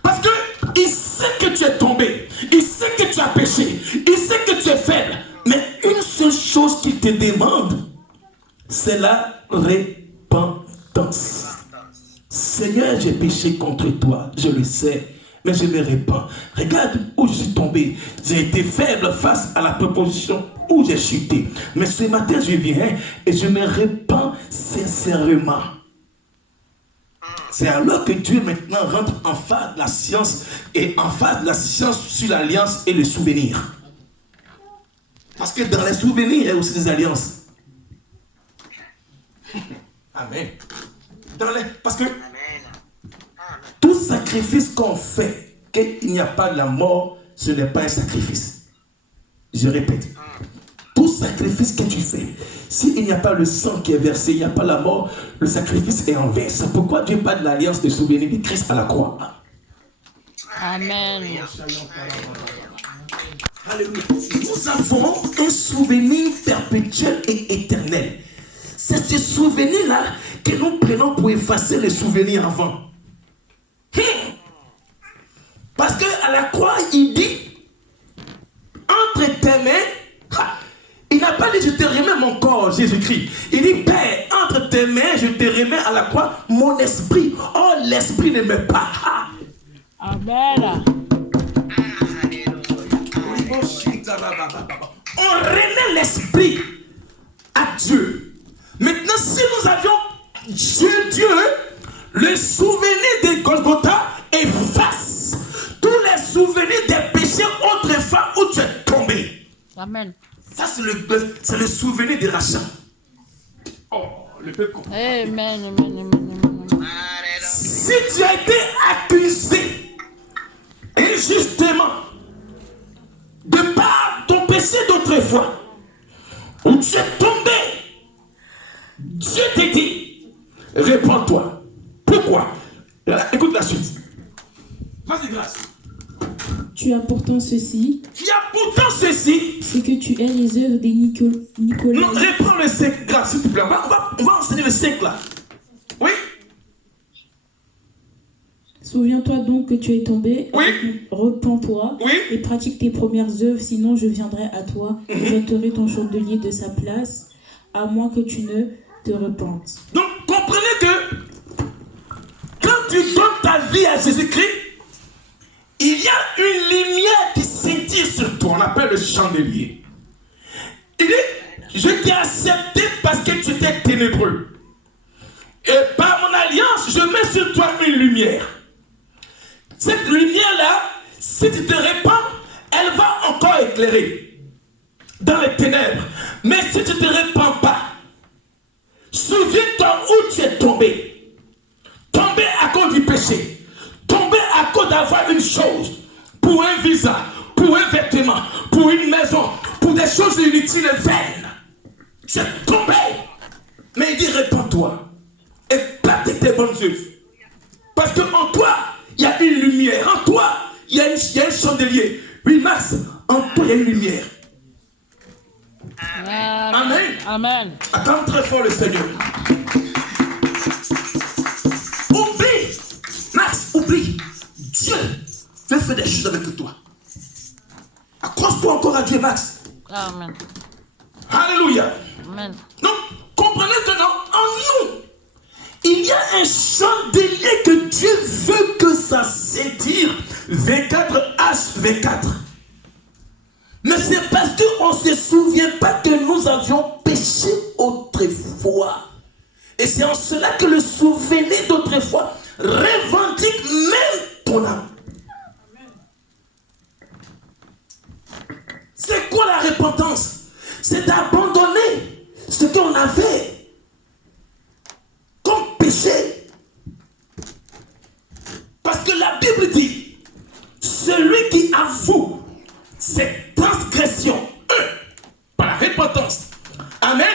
Parce que il sait que tu es tombé. Il sait que tu as péché. Il sait que tu es faible. Mais une seule chose qu'il te demande, c'est la repentance. Seigneur, j'ai péché contre toi. Je le sais. Mais je me répands. Regarde où je suis tombé. J'ai été faible face à la proposition où j'ai chuté. Mais ce matin, je viens et je me répands sincèrement. C'est alors que Dieu maintenant rentre en phase de la science et en phase de la science sur l'alliance et le souvenir. Parce que dans les souvenirs, il y a aussi des alliances. Amen. Parce que tout sacrifice qu'on fait, qu'il n'y a pas de la mort, ce n'est pas un sacrifice. Je répète. Tout sacrifice que tu fais, s'il n'y a pas le sang qui est versé, il n'y a pas la mort, le sacrifice est en vain. C'est pourquoi Dieu parle de l'alliance de souvenir de Christ à la croix. Amen. Alléluia. Nous avons un souvenir perpétuel et éternel. C'est ce souvenir-là que nous prenons pour effacer les souvenirs avant. Parce qu'à la croix, il dit, entre tes mains, il n'a pas dit dit, je te remets mon corps, Jésus-Christ. Il dit, Père, entre tes mains, je te remets à la croix mon esprit. Oh, l'esprit ne meurt pas. Amen. On remet l'esprit à Dieu. Maintenant, si nous avions Dieu, le souvenir de Golgotha efface tous les souvenirs des péchés autrefois où tu es tombé. Amen. Ça, c'est le souvenir de rachat. Oh, le peuple comprend. Amen. Amen. Si tu as été accusé injustement de par ton péché d'autrefois, où tu es tombé, Dieu te dit, réponds-toi. Pourquoi? Écoute la suite. Vas-y, grâce. Tu as pourtant ceci, c'est que tu es les œuvres des Nicolas. Non, reprends le 5, grâce, s'il te plaît. On va enseigner le 5 là. Oui? Souviens-toi donc que tu es tombé, Oui. repens-toi, Oui. et pratique tes premières œuvres, sinon je viendrai à toi, j'ôterai ton chandelier de sa place, à moins que tu ne te repentes. Donc, comprenez que quand tu donnes ta vie à Jésus-Christ, il y a une lumière qui scintille sur toi, on appelle le chandelier. Il dit, je t'ai accepté parce que tu étais ténébreux. Et par mon alliance, je mets sur toi une lumière. Cette lumière-là, si tu te répands, elle va encore éclairer dans les ténèbres. Mais si tu ne te répands pas, souviens-toi où tu es tombé. Tombé à cause du péché. Tombé à cause d'avoir une chose. Pour un visa, pour un vêtement, pour une maison, pour des choses inutiles et vaines. Tu es tombé. Mais il dit, répands-toi. Et pratique tes bonnes œuvres. Parce qu'en toi, il y a une lumière. En toi, il y a un chandelier. Oui, Max, en toi, il y a une lumière. Amen. Amen. Attends très fort le Seigneur. Oublie. Max, oublie. Dieu veut faire des choses avec toi. Accroche-toi encore à Dieu, Max. Amen. Alléluia. Amen. Donc, comprenez que en nous, il y a un chandelier que Dieu veut que ça s'étire. V4H, V4. Mais c'est parce qu'on ne se souvient pas que nous avions péché autrefois. Et c'est en cela que le souvenir d'autrefois revendique même ton âme. C'est quoi la repentance? C'est d'abandonner ce qu'on avait comme péché. Parce que la Bible dit, celui qui avoue ses transgressions, par la repentance, amen,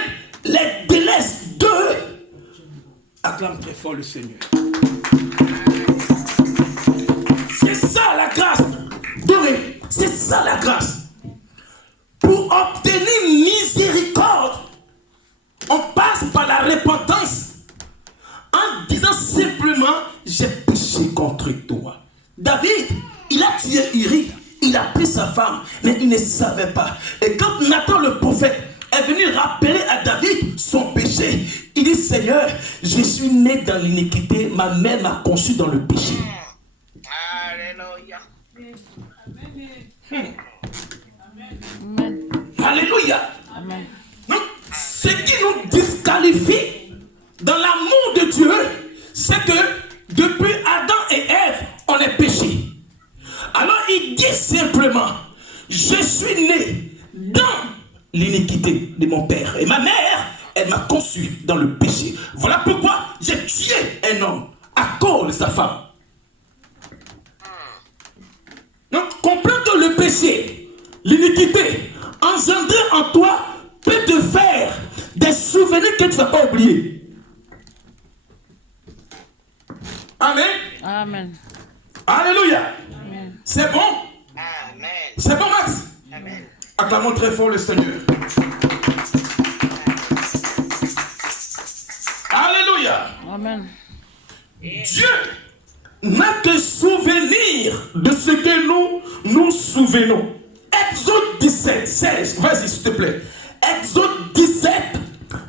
les délaisse d'eux. Acclame très fort le Seigneur. C'est ça la grâce. Doré, c'est ça la grâce. Pour obtenir miséricorde, on passe par la repentance en disant simplement, j'ai péché contre toi. David, il a tué Uri, il a pris sa femme, mais il ne savait pas. Et quand Nathan le prophète est venu rappeler à David son péché, il dit, Seigneur, je suis né dans l'iniquité, ma mère m'a conçu dans le péché. Alléluia. Amen. Alléluia. Amen. Donc, ce qui nous disqualifie dans l'amour de Dieu, c'est que depuis Adam et Ève, on est péché. Alors il dit simplement, je suis né dans l'iniquité de mon père. Et ma mère, elle m'a conçu dans le péché. Voilà pourquoi j'ai tué un homme à cause de sa femme. Donc comprends que le péché, l'iniquité, engendré en toi, peut te faire des souvenirs que tu ne vas pas oublier. Amen. Amen. Alléluia. Amen. C'est bon? Amen. C'est bon, Max? Amen. Acclamons très fort le Seigneur. Alléluia. Amen. Dieu n'a que souvenir de ce que nous nous souvenons. Exode 17, 16. Vas-y, s'il te plaît. Exode 17,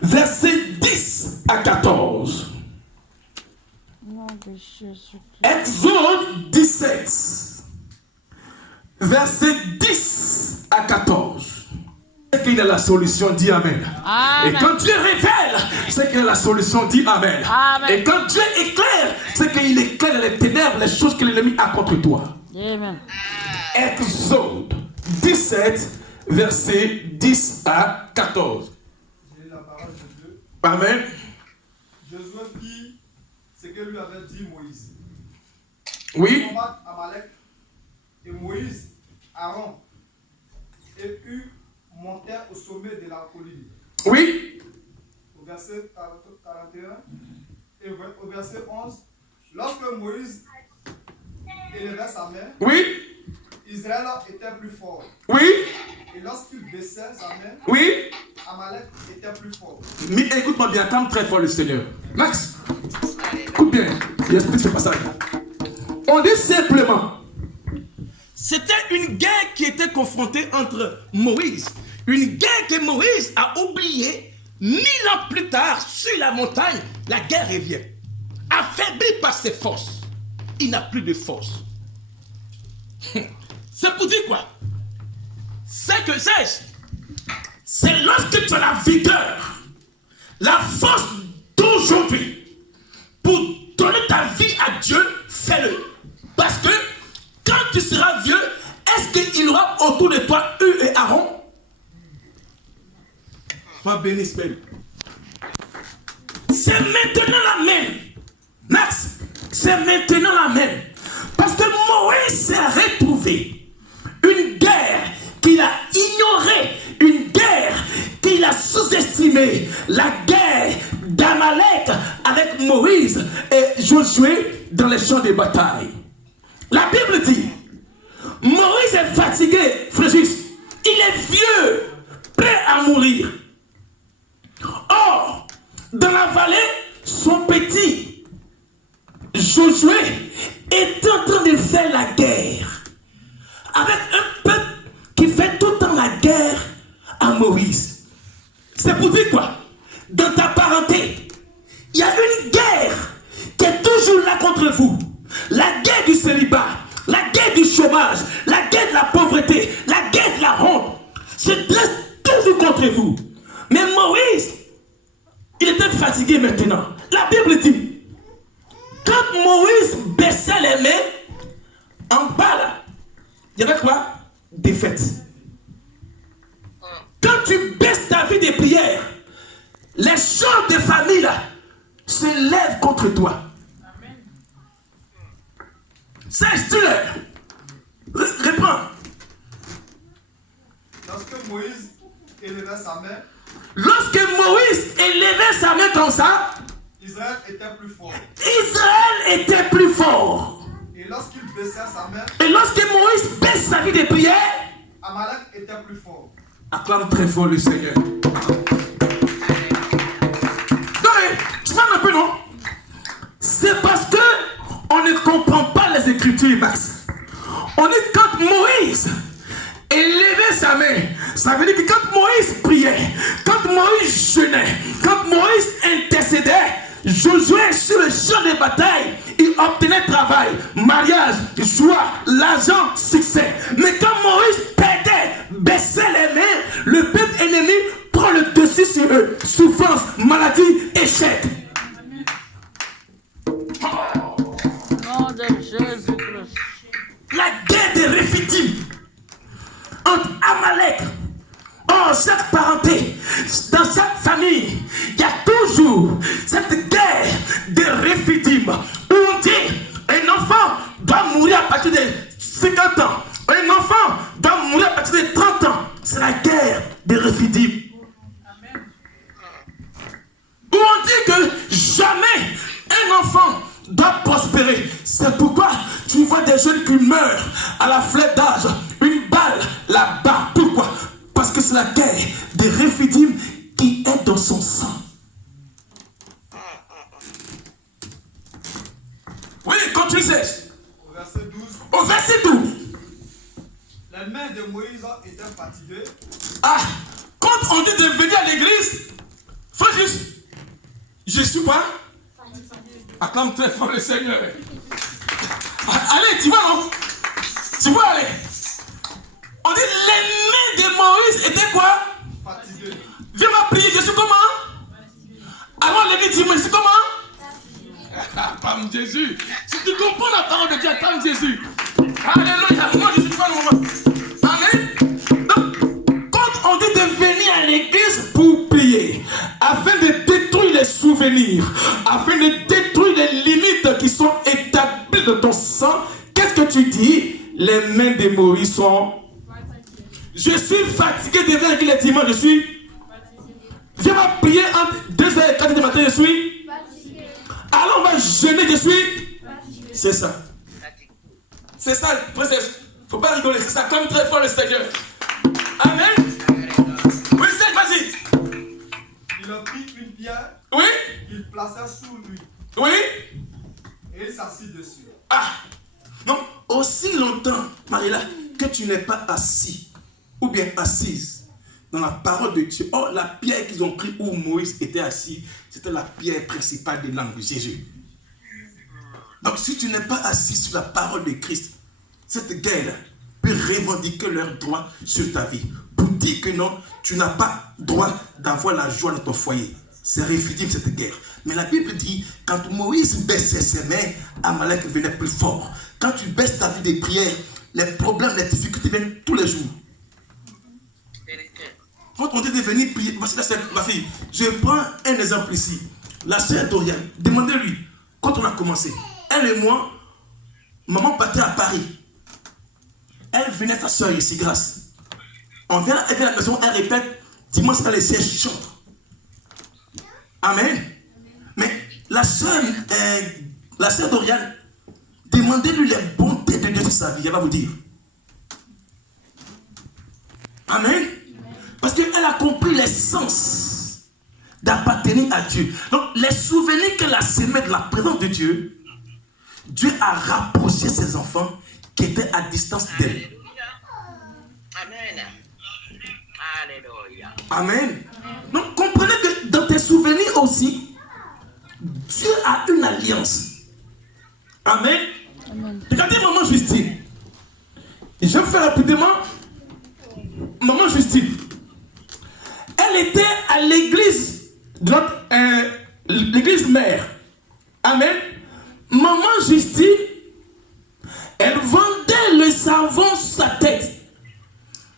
verset 10 à 14. Nom de Jésus-Christ. Exode 17, verset 10 à 14. C'est qu'il a la solution, dit Amen. Amen. Et quand Dieu révèle, c'est qu'il a la solution, dit Amen. Amen. Et quand Dieu éclaire, c'est qu'il éclaire dans les ténèbres les choses que l'ennemi a contre toi. Amen. Exode 17, verset 10 à 14. J'ai la parole de Dieu. Amen. Josué fit ce que lui avait dit Moïse. Oui. Combattre Amalek. Et Moïse, Aaron et Hur montèrent au sommet de la colline. Oui. Au verset 41 et au verset 11. Lorsque Moïse élevait sa main, Oui. Israël était plus fort. Oui. Et lorsqu'il baissait sa main, Oui. Amalek était plus fort. Mais écoute-moi bien, attends très fort le Seigneur. Max, écoute bien, j'explique ce passage. On dit simplement, c'était une guerre qui était confrontée entre Moïse. Une guerre que Moïse a oubliée 1000 ans plus tard sur la montagne. La guerre revient. Affaibli par ses forces. Il n'a plus de force. C'est pour dire quoi? C'est que c'est lorsque tu as la vigueur, la force d'aujourd'hui pour donner ta vie à Dieu, fais-le. Parce que quand tu seras vieux, est-ce qu'il y aura autour de toi Hur et Aaron? Sois béni, Spen. C'est maintenant la même. Max, c'est maintenant la même. Parce que Moïse s'est retrouvé une guerre qu'il a ignorée, une guerre qu'il a sous-estimée, la guerre d'Amalek avec Moïse et Josué dans les champs de bataille. La Bible dit, Moïse est fatigué, Frégis, il est vieux, prêt à mourir. Or, dans la vallée, son petit Josué est en train de faire la guerre avec un peuple qui fait tout le temps la guerre à Moïse. C'est pour dire quoi? Dans ta parenté, il y a une guerre qui est toujours là contre vous. La guerre du célibat, la guerre du chômage, la guerre de la pauvreté, la guerre de la honte. C'est toujours contre vous. Mais Moïse, il était fatigué maintenant. La Bible dit, quand Moïse baissait les mains, en bas là, il y avait quoi? Défaite. Quand tu baisses ta vie de prière, les chants de famille là se lèvent contre toi. Sais-tu le? Réponds. Lorsque Moïse élevait sa main, Lorsque Moïse élevait sa main comme ça, Israël était plus fort. Israël était plus fort. Et lorsqu'il baissait sa main, Et lorsque Moïse baisse sa vie de prière, Amalek était plus fort. acclame très fort le Seigneur. Tu vois un peu, non? C'est parce que on ne comprend pas les Écritures, Max. On dit quand Moïse élevait sa main, ça veut dire que quand Moïse priait, quand Moïse jeûnait, quand Moïse intercédait, Josué sur le champ de bataille, il obtenait travail, mariage, joie, l'argent, succès. Mais quand Moïse perdait, baissait les mains, le peuple ennemi prend le dessus sur eux. Souffrance, maladie, échec. Nom de Jésus-Christ. La guerre des Réphidim entre Amalek. Oh, chaque parenté, dans chaque famille, il y a toujours cette guerre des Réphidim où on dit un enfant doit mourir à partir de 50 ans. Un enfant doit mourir à partir de 30 ans. C'est la guerre des Réphidim. Où on dit que jamais un enfant doit prospérer. C'est pourquoi tu vois des jeunes qui meurent à la fleur d'âge. Une balle là-bas. Pourquoi? Parce que c'est la guerre des Réphidim qui est dans son sang. Oui, continue. Au verset 12, Au verset 12. les mains de Moïse étaient fatiguées. Ah, quand on dit de venir à l'église, faut juste, je suis pas. Acclame très fort le Seigneur. Allez, tu vas, non? Tu peux aller. On dit les mains de Moïse étaient quoi? Fatigué. Viens m'a prier, je suis comment? Alors les dit, mais c'est comment? Acclame Jésus. Si tu comprends la parole de Dieu, acclame Jésus. Alléluia. Moi je suis pas le moment. Amen. Donc, quand on dit de venir à l'église pour prier, afin de détruire les souvenirs, afin de détruire les limites qui sont établies de ton sang, qu'est-ce que tu dis? Les mains de Moïse sont... Je suis fatigué de venir les dimanches, je suis... Viens va prier entre 2h et 4h du matin, je suis... Alors on va jeûner, je suis... C'est ça. C'est ça, princesse. Faut pas rigoler, c'est ça. Comme très fort le Seigneur. Amen. Oui, c'est, vas-y. Il a pris une pierre. Oui. Il plaça sous lui. Oui. Et il s'assit dessus. Ah. Donc, aussi longtemps, Marie-là, que tu n'es pas assis ou bien assise dans la parole de Dieu. Oh, la pierre qu'ils ont pris où Moïse était assis, c'était la pierre principale de l'angle, Jésus. Donc, si tu n'es pas assis sur la parole de Christ, cette guerre peut revendiquer leur droit sur ta vie. Pour dire que non, tu n'as pas droit d'avoir la joie dans ton foyer. C'est réfugié cette guerre. Mais la Bible dit, quand Moïse baissait ses mains, Amalek venait plus fort. Quand tu baisses ta vie de prière, les problèmes, les difficultés viennent tous les jours. Quand on dit de venir prier, voici la sœur, ma fille, je prends un exemple ici. La sœur Dorian, demandez-lui, quand on a commencé, elle et moi, maman partait à Paris. Elle venait sa soeur ici, grâce. Elle vient à la maison, elle répète, dimanche, elle essaie, je chante. Amen. Mais la sœur Dorian, demandez-lui les bontés de Dieu sur sa vie, elle va vous dire. Amen. Parce qu'elle a compris l'essence d'appartenir à Dieu. Donc, les souvenirs qu'elle a sémés de la présence de Dieu, Dieu a rapproché ses enfants qui étaient à distance d'elle. Amen. Alléluia. Amen. Donc, comprenez que dans tes souvenirs aussi, Dieu a une alliance. Amen. Amen. Regardez maman Justine. Je vais faire rapidement. Maman Justine. Elle était à l'église, l'église mère. Amen. Maman Justine, elle vendait le savon sur sa tête.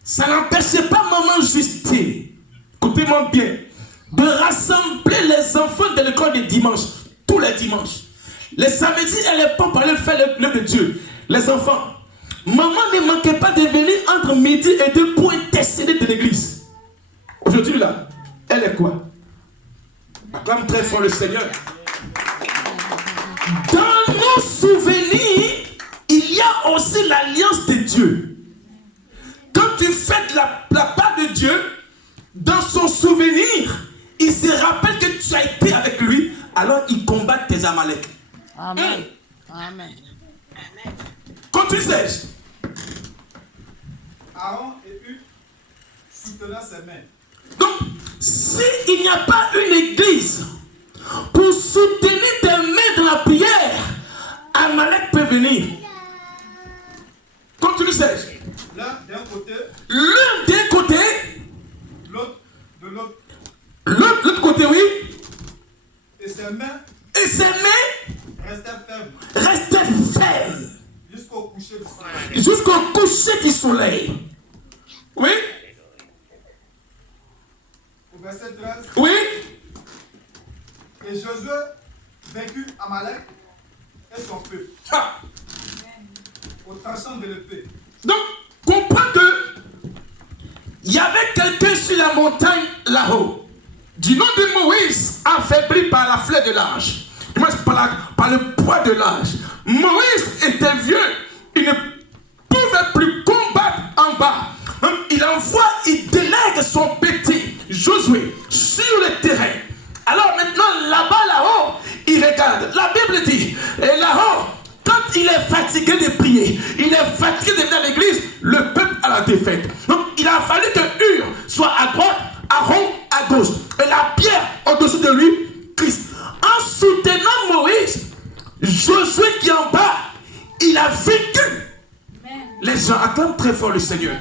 Ça n'empêchait pas maman Justine, écoutez-moi bien, de rassembler les enfants de l'école des dimanches, tous les dimanches. Les samedis, elle n'est pas pour aller faire l'œuvre de Dieu. Les enfants, maman ne manquait pas de venir entre midi et 2 pour intercéder de l'église. Aujourd'hui là, elle est quoi? Acclame très fort le Seigneur. Dans nos souvenirs, il y a aussi l'alliance de Dieu. Quand tu fais de la part de Dieu, dans son souvenir, il se rappelle que tu as été avec lui, alors il combat tes Amalek. Amen. Amen. Quand tu sais, Aaron et Hugues soutenaient ses mains. donc, s'il n'y a pas une église pour soutenir tes mains dans la prière, Amalek peut venir. Comme tu le sais. L'un d'un côté, l'autre de l'autre. L'autre côté, oui. Et ses mains restaient fermes. Jusqu'au coucher du soleil. Jusqu'au coucher du soleil. Oui. Au verset 13. Oui. Et Josué vaincut Amalek et son peuple. Ah. Au tranchant de l'épée. Donc, comprends que il y avait quelqu'un sur la montagne là-haut, du nom de Moïse, affaibli par la fleur de l'âge, par le poids de l'âge. Moïse était vieux, il ne pouvait plus combattre en bas. Donc, il délègue son petit Josué sur le terrain. Alors maintenant, là-haut, il regarde. La Bible dit, et là-haut, quand il est fatigué de prier, il est fatigué de venir à l'église, le peuple a la défaite. Donc il a fallu que Hur soit à droite, celui qui est en bas, il a vécu. Les gens acclament très fort le Seigneur.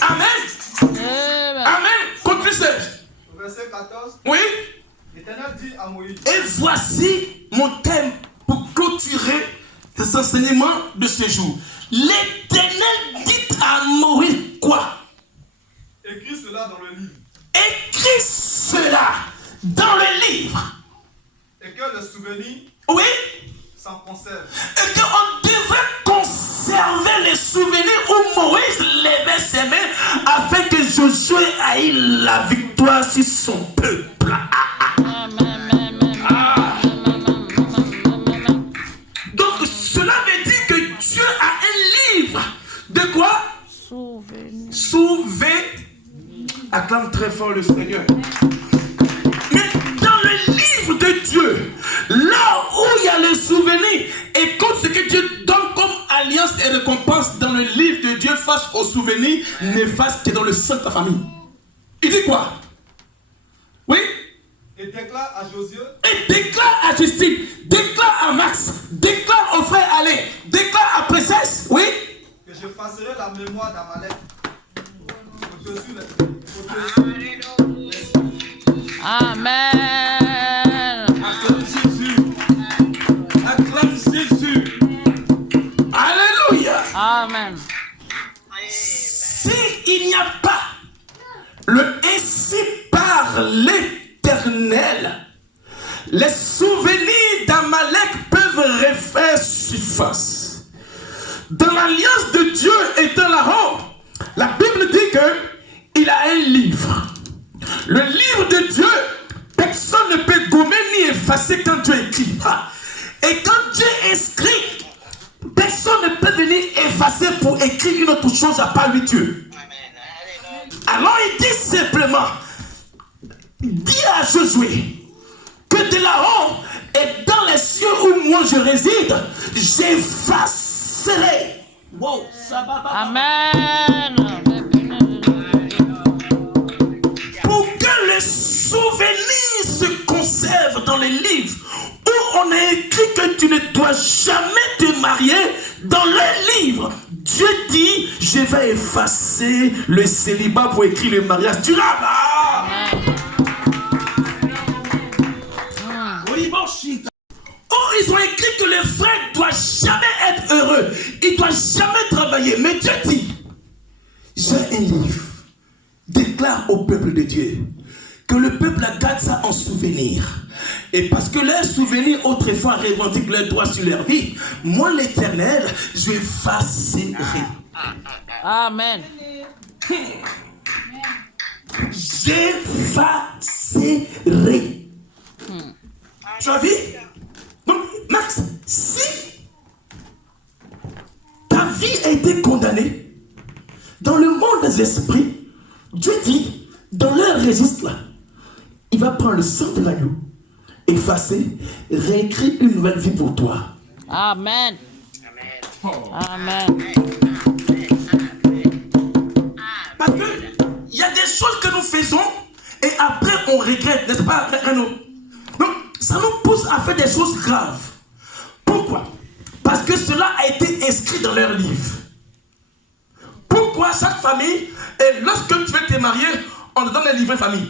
Amen. Amen. Continue, Serge. Au verset 14, Oui. l'Éternel dit à Moïse. Et voici mon thème pour clôturer ces enseignements de ce jour. L'Éternel dit à Moïse quoi? Écris cela dans le livre. Écris cela dans le livre. Et que le souvenir Oui. s'en conserve. Et qu'on devrait conserver les souvenirs où Moïse levait ses mains afin que Josué ait la victoire sur son peuple. Donc cela veut dire que Dieu a un livre de quoi? Souvenir. Acclame très fort le Seigneur. Mais dans le livre de Dieu, là où il y a le souvenir, écoute ce que Dieu donne comme alliance et récompense dans le livre de Dieu face au souvenir néfaste qui est dans le sein de ta famille. Il dit quoi? Oui? Et déclare à Josué. Et déclare à Justine, déclare à Max, déclare au frère Alain, déclare à Princesse, oui? Que j'effacerai la mémoire d'Amalek au-dessus Amen. Acclame Jésus. Acclame Jésus. Alléluia. Amen. S'il n'y a pas le ainsi par l'Éternel, les souvenirs d'Amalek peuvent refaire surface. Dans l'alliance de Dieu et de là-haut, la Bible dit qu'il a un livre. Le livre de Dieu, personne ne peut gommer ni effacer quand Dieu écrit. Et quand Dieu inscrit, personne ne peut venir effacer pour écrire une autre chose à part lui Dieu. Alors il dit simplement, dis à Josué que de là-haut et dans les cieux où moi je réside, j'effacerai. Wow, ça va. Amen. Pour que le souvenir se conserve dans les livres où on a écrit que tu ne dois jamais te marier, dans le livre, Dieu dit, je vais effacer le célibat pour écrire le mariage. Tu l'as là. Oh, ils ont écrit que le frère ne doit jamais être heureux. Il ne doit jamais travailler. Mais Dieu dit, j'ai un livre. Déclare au peuple de Dieu que le peuple garde ça en souvenir. Et parce que leurs souvenirs autrefois revendiquent leurs droits sur leur vie, moi l'Éternel, je effacerai. Amen. J'effacerai. Tu as vu? Donc, Max, si ta vie a été condamnée dans le monde des esprits, Dieu dit, dans leur registre là, il va prendre le sang de l'agneau, effacer, réécrire une nouvelle vie pour toi. Amen. Amen. Parce que il y a des choses que nous faisons et après on regrette, n'est-ce pas, Renaud? Donc, ça nous pousse à faire des choses graves. Pourquoi? Parce que cela a été inscrit dans leur livre. Pourquoi chaque famille, et lorsque tu veux te marier, on te donne un livret famille.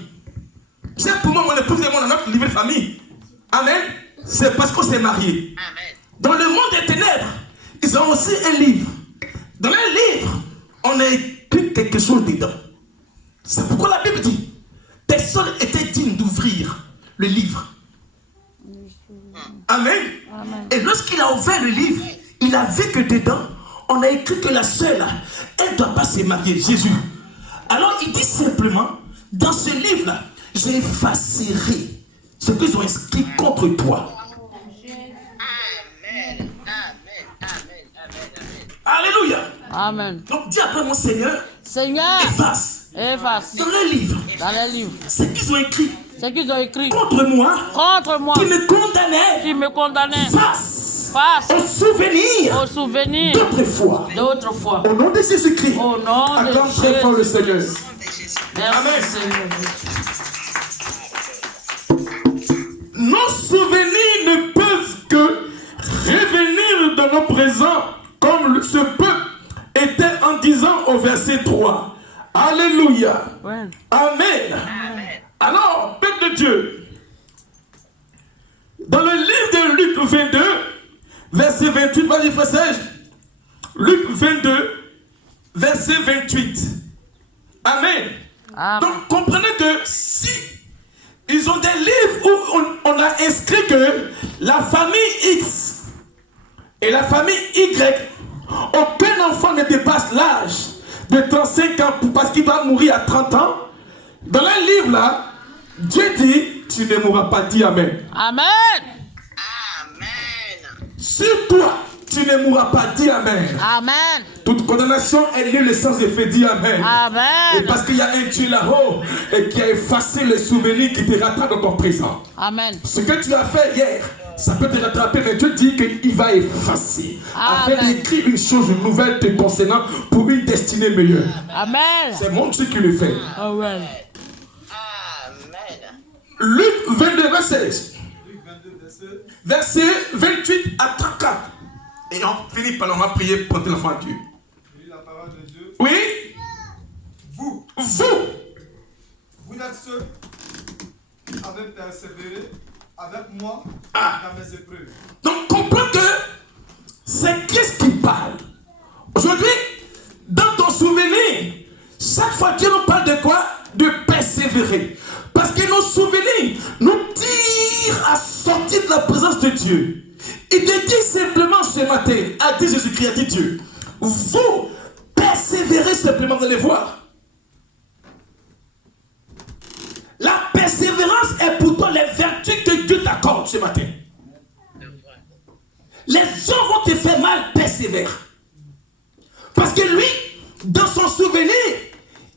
C'est pour moi, mon épouse et moi, on a notre livret famille. Amen. C'est parce qu'on s'est marié. Dans le monde des ténèbres, ils ont aussi un livre. Dans un livre, on a écrit quelque chose dedans. C'est pourquoi la Bible dit, personne n'était digne d'ouvrir le livre. Amen. Amen. Et lorsqu'il a ouvert le livre, il a vu que dedans, on a écrit que la sœur là, elle ne doit pas se marier, Jésus. Alors il dit simplement, dans ce livre-là, j'effacerai ce qu'ils ont inscrit contre toi. Amen. Alléluia. Amen. Donc dis après mon Seigneur, Seigneur, efface efface dans le livre dans les livres ce qu'ils ont écrit ce qu'ils ont écrit contre moi, contre moi, qui me condamnait, qui me condamnait face face au souvenir au souvenir d'autrefois. d'autrefois. Au nom de Jésus-Christ. Au nom de Acclame très fort le Seigneur. Merci, Amen. Seigneur. Non nos souvenirs ne peuvent que revenir dans nos présents comme ce peuple était en disant au verset 3. Alléluia. Ouais. Amen. Alors, peuple de Dieu, dans le livre de Luc 22, verset 28, vas-y frère Serge. Luc 22, verset 28. Amen. Donc, comprenez que si ils ont des livres où on a inscrit que la famille X et la famille Y, aucun enfant ne dépasse l'âge de 35 ans parce qu'il va mourir à 30 ans. Dans le livre là, Dieu dit, tu ne mourras pas. Dis Amen. Amen. Amen. Sur toi, tu ne mourras pas. Dis Amen. Amen. Toute condamnation est liée le sens effet. Dis Amen. Et Amen. parce qu'il y a un Dieu là-haut et qui a effacé les souvenirs qui te rattrapent dans ton présent. Amen. Ce que tu as fait hier, ça peut te rattraper, mais Dieu dit qu'il va effacer. Afin Amen. d'écrire une chose nouvelle te concernant pour une destinée meilleure. Amen. C'est mon Dieu qui le fait. Amen. Amen. Luc 22, verset Luc 22, verset 28 à 34. Et on finit par on va prier pour l'enfant à Dieu. je lis la parole de Dieu. Oui, Vous êtes ceux qui avez persévéré avec moi dans mes épreuves. donc comprends que c'est Christ qui parle. Aujourd'hui, dans ton souvenir, chaque fois Dieu nous parle de quoi? De persévérer. Parce que nos souvenirs nous tirent à sortir de la présence de Dieu. Il te dit simplement ce matin, a dit Jésus-Christ, a dit Dieu, vous persévérez simplement, vous allez voir. La persévérance est pour toi les vertus que Dieu t'accorde ce matin. Les gens vont te faire mal, persévère. Parce que lui, dans son souvenir,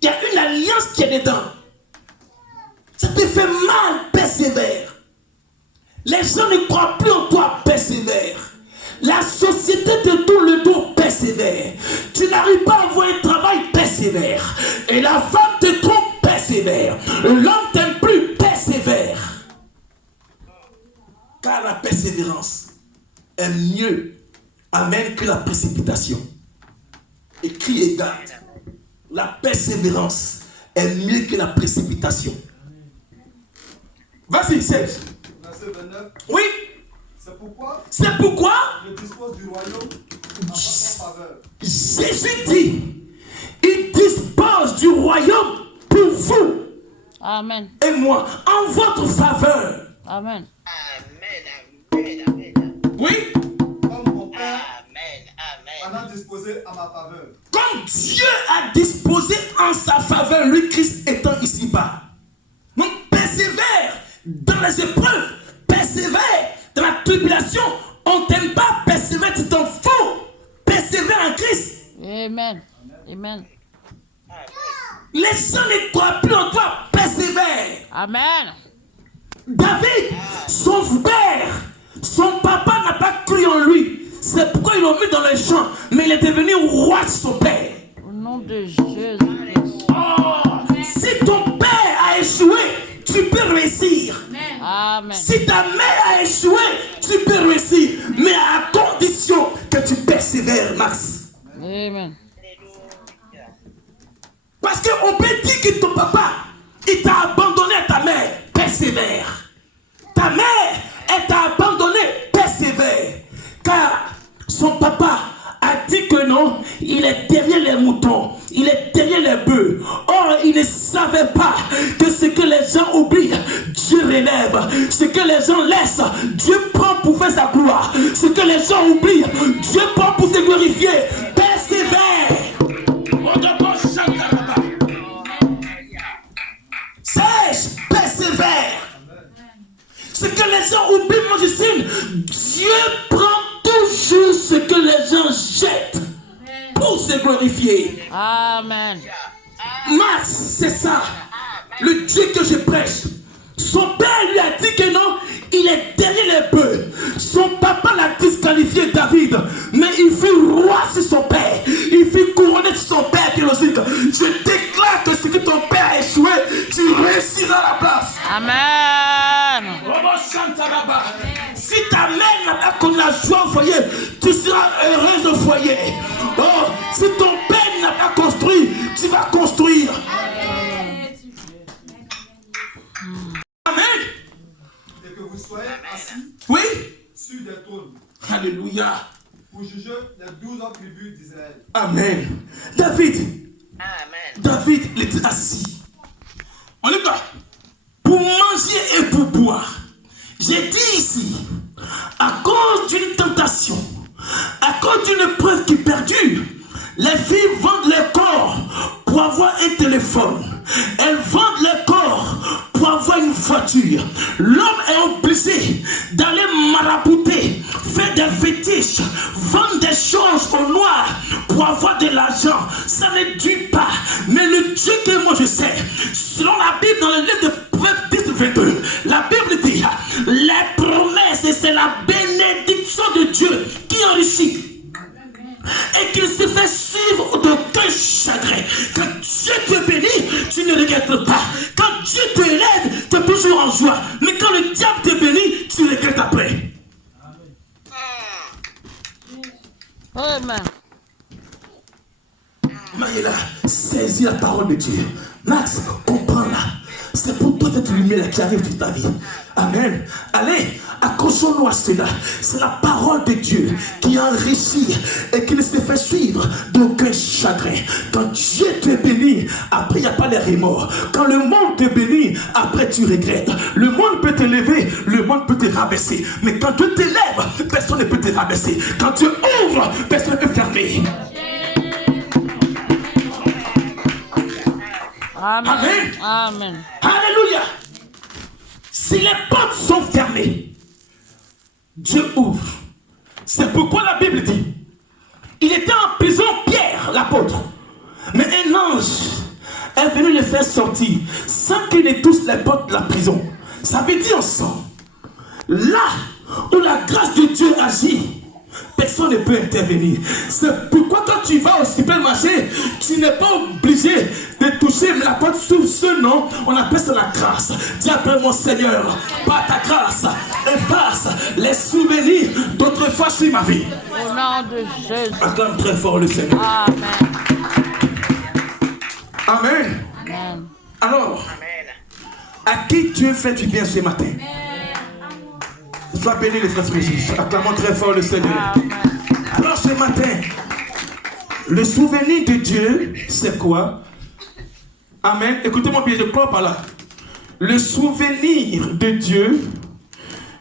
il y a une alliance qui est dedans. Ça te fait mal, persévère. Les gens ne croient plus en toi, persévère. La société te tourne le dos, persévère. Tu n'arrives pas à avoir un travail, persévère. Et la femme te trompe, persévère. L'homme t'aime plus, persévère. Car la persévérance est mieux, amen, que la précipitation. Écris et garde. La persévérance est mieux que la précipitation. Vas-y, Serge. Verset 29. Oui. C'est pourquoi je dispose du royaume en votre faveur. Jésus dit, il dispose du royaume pour vous. Amen. Et moi, en votre faveur. Amen. Amen. Oui. Comme mon Père en Amen. a disposé à ma faveur. Comme Dieu a disposé en sa faveur, lui, Christ étant ici-bas. Donc, persévère dans les épreuves, persévère dans la tribulation. On ne t'aime pas, persévère, tu t'en fous. Persévère en Christ. Amen. Amen. Les gens ne croient plus en toi, persévère. Amen. David, son père, son papa n'a pas cru en lui. C'est pourquoi ils l'ont mis dans le champ. Mais il est devenu roi de son père. Au nom de Jésus. Oh, si ton père a échoué, tu peux réussir. Amen. Si ta mère a échoué, tu peux réussir. Mais à condition que tu persévères, Max. Amen. Parce qu'on peut dire que ton papa, il t'a abandonné à ta mère. Persévère. Ta mère, elle t'a abandonné. Persévère. Car son papa a dit que non, il est derrière les moutons, il est derrière les bœufs. Or, il ne savait pas que ce que les gens oublient, Dieu relève. Ce que les gens laissent, Dieu prend pour faire sa gloire. Ce que les gens oublient, Dieu prend pour se glorifier. Persévère. Sèche, persévère. Ce que les gens oublient, mon Justine, Dieu prend toujours ce que les gens jettent pour se glorifier. Amen. Max, c'est ça. Le Dieu que je prêche. Son père lui a dit que non, il est derrière les bœufs. Son papa l'a disqualifié, David. Mais il fut roi sur son père. Il fut couronné sur son père biologique. Je déclare que ce que ton père a échoué, tu réussiras à la place. Amen. Si ta mère n'a pas connu la joie au foyer, tu seras heureuse au foyer. Oh, si ton père n'a pas construit, tu vas construire. Amen. Et que vous soyez assis Oui. sur des trônes. Alléluia. Pour juger les 12 autres tribus d'Israël. Amen. David, il était assis. On est là. Pour manger et pour boire. J'ai dit ici, à cause d'une tentation, à cause d'une épreuve qui perdure, les filles vendent leur corps pour avoir un téléphone. Elles vendent leur corps pour avoir une voiture. L'homme est obligé d'aller marabouter, faire des fétiches, vendre des choses au noir pour avoir de l'argent. Ça ne dure pas. Mais le Dieu que moi je sais, selon la Bible, dans le livre de Proverbes 10-22, la Bible dit, les promesses, et c'est la bénédiction de Dieu qui enrichit. Et qu'il se fait suivre d'aucun chagrin. Quand Dieu te bénit, tu ne regrettes pas. Quand Dieu te lève, tu es toujours en joie. Mais quand le diable te bénit, tu regrettes après. Amen. Maïla, saisis la parole de Dieu. Max, comprends-la. C'est pour toi cette lumière qui arrive toute ta vie. Amen. Allez, accrochons-nous à cela. C'est la parole de Dieu qui enrichit et qui ne se fait suivre d'aucun chagrin. Quand Dieu te bénit, après il n'y a pas de remords. Quand le monde te bénit, après tu regrettes. Le monde peut te lever, le monde peut te rabaisser. Mais quand Dieu te lève, personne ne peut te rabaisser. Quand Dieu ouvre, personne ne peut fermer. Amen. Amen. Amen. Alléluia. Si les portes sont fermées, Dieu ouvre. C'est pourquoi la Bible dit, il était en prison, Pierre, l'apôtre. Mais un ange est venu le faire sortir sans qu'il ne touche les portes de la prison. Ça veut dire ensemble, là où la grâce de Dieu agit, personne ne peut intervenir. C'est pourquoi quand tu vas au supermarché, tu n'es pas obligé de toucher la porte sous ce nom. On appelle ça la grâce. Dis après mon Seigneur, par ta grâce, efface les souvenirs d'autrefois sur ma vie. Au nom de Jésus. Acclame très fort le Seigneur. Amen. Amen. Amen. Alors, à qui Dieu fait du bien ce matin? Sois béni les frères Jésus. Acclamons très fort le Seigneur. Alors ce matin, le souvenir de Dieu, c'est quoi? Amen. Écoutez-moi bien, je crois par là. Le souvenir de Dieu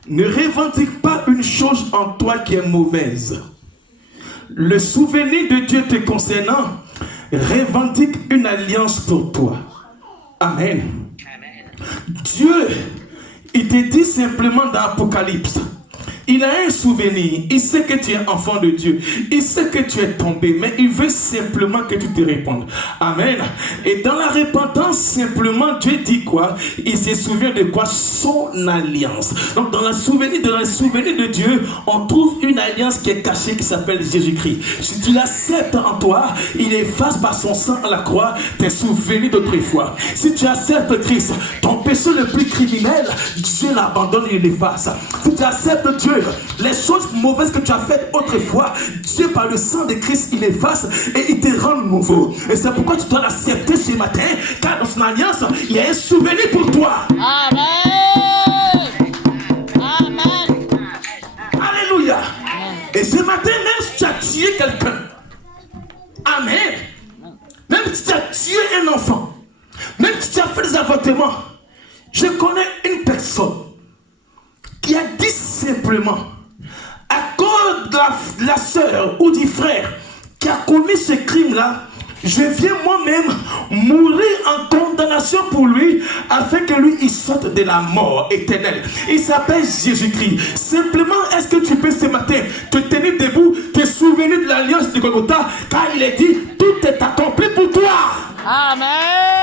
ne revendique pas une chose en toi qui est mauvaise. Le souvenir de Dieu te concernant revendique une alliance pour toi. Amen. Dieu, il te dit simplement dans l'Apocalypse, il a un souvenir, il sait que tu es enfant de Dieu, il sait que tu es tombé, mais il veut simplement que tu te répandes. Amen. Et dans la repentance, simplement, Dieu dit quoi? Il se souvient de quoi? Son alliance. Donc dans le souvenir de Dieu, on trouve une alliance qui est cachée, qui s'appelle Jésus-Christ. Si tu l'acceptes en toi, il efface par son sang à la croix tes souvenirs d'autrefois. Si tu acceptes Christ, ton péché le plus criminel, Dieu l'abandonne et l'efface. Si tu acceptes Dieu, les choses mauvaises que tu as faites autrefois, Dieu par le sang de Christ, il efface et il te rend nouveau. Et c'est pourquoi tu dois l'accepter ce matin, car dans son alliance, il y a un souvenir pour toi. Amen. Amen. Alléluia. Et ce matin, même si tu as tué quelqu'un, amen, même si tu as tué un enfant, même si tu as fait des avortements, je connais une personne qui a dit simplement, à cause de la sœur ou du frère qui a commis ce crime-là, je viens moi-même mourir en condamnation pour lui, afin que lui, il sorte de la mort éternelle. Il s'appelle Jésus-Christ. Simplement, est-ce que tu peux ce matin te tenir debout, te souvenir de l'alliance de Golgotha, car il est dit, tout est accompli pour toi. Amen.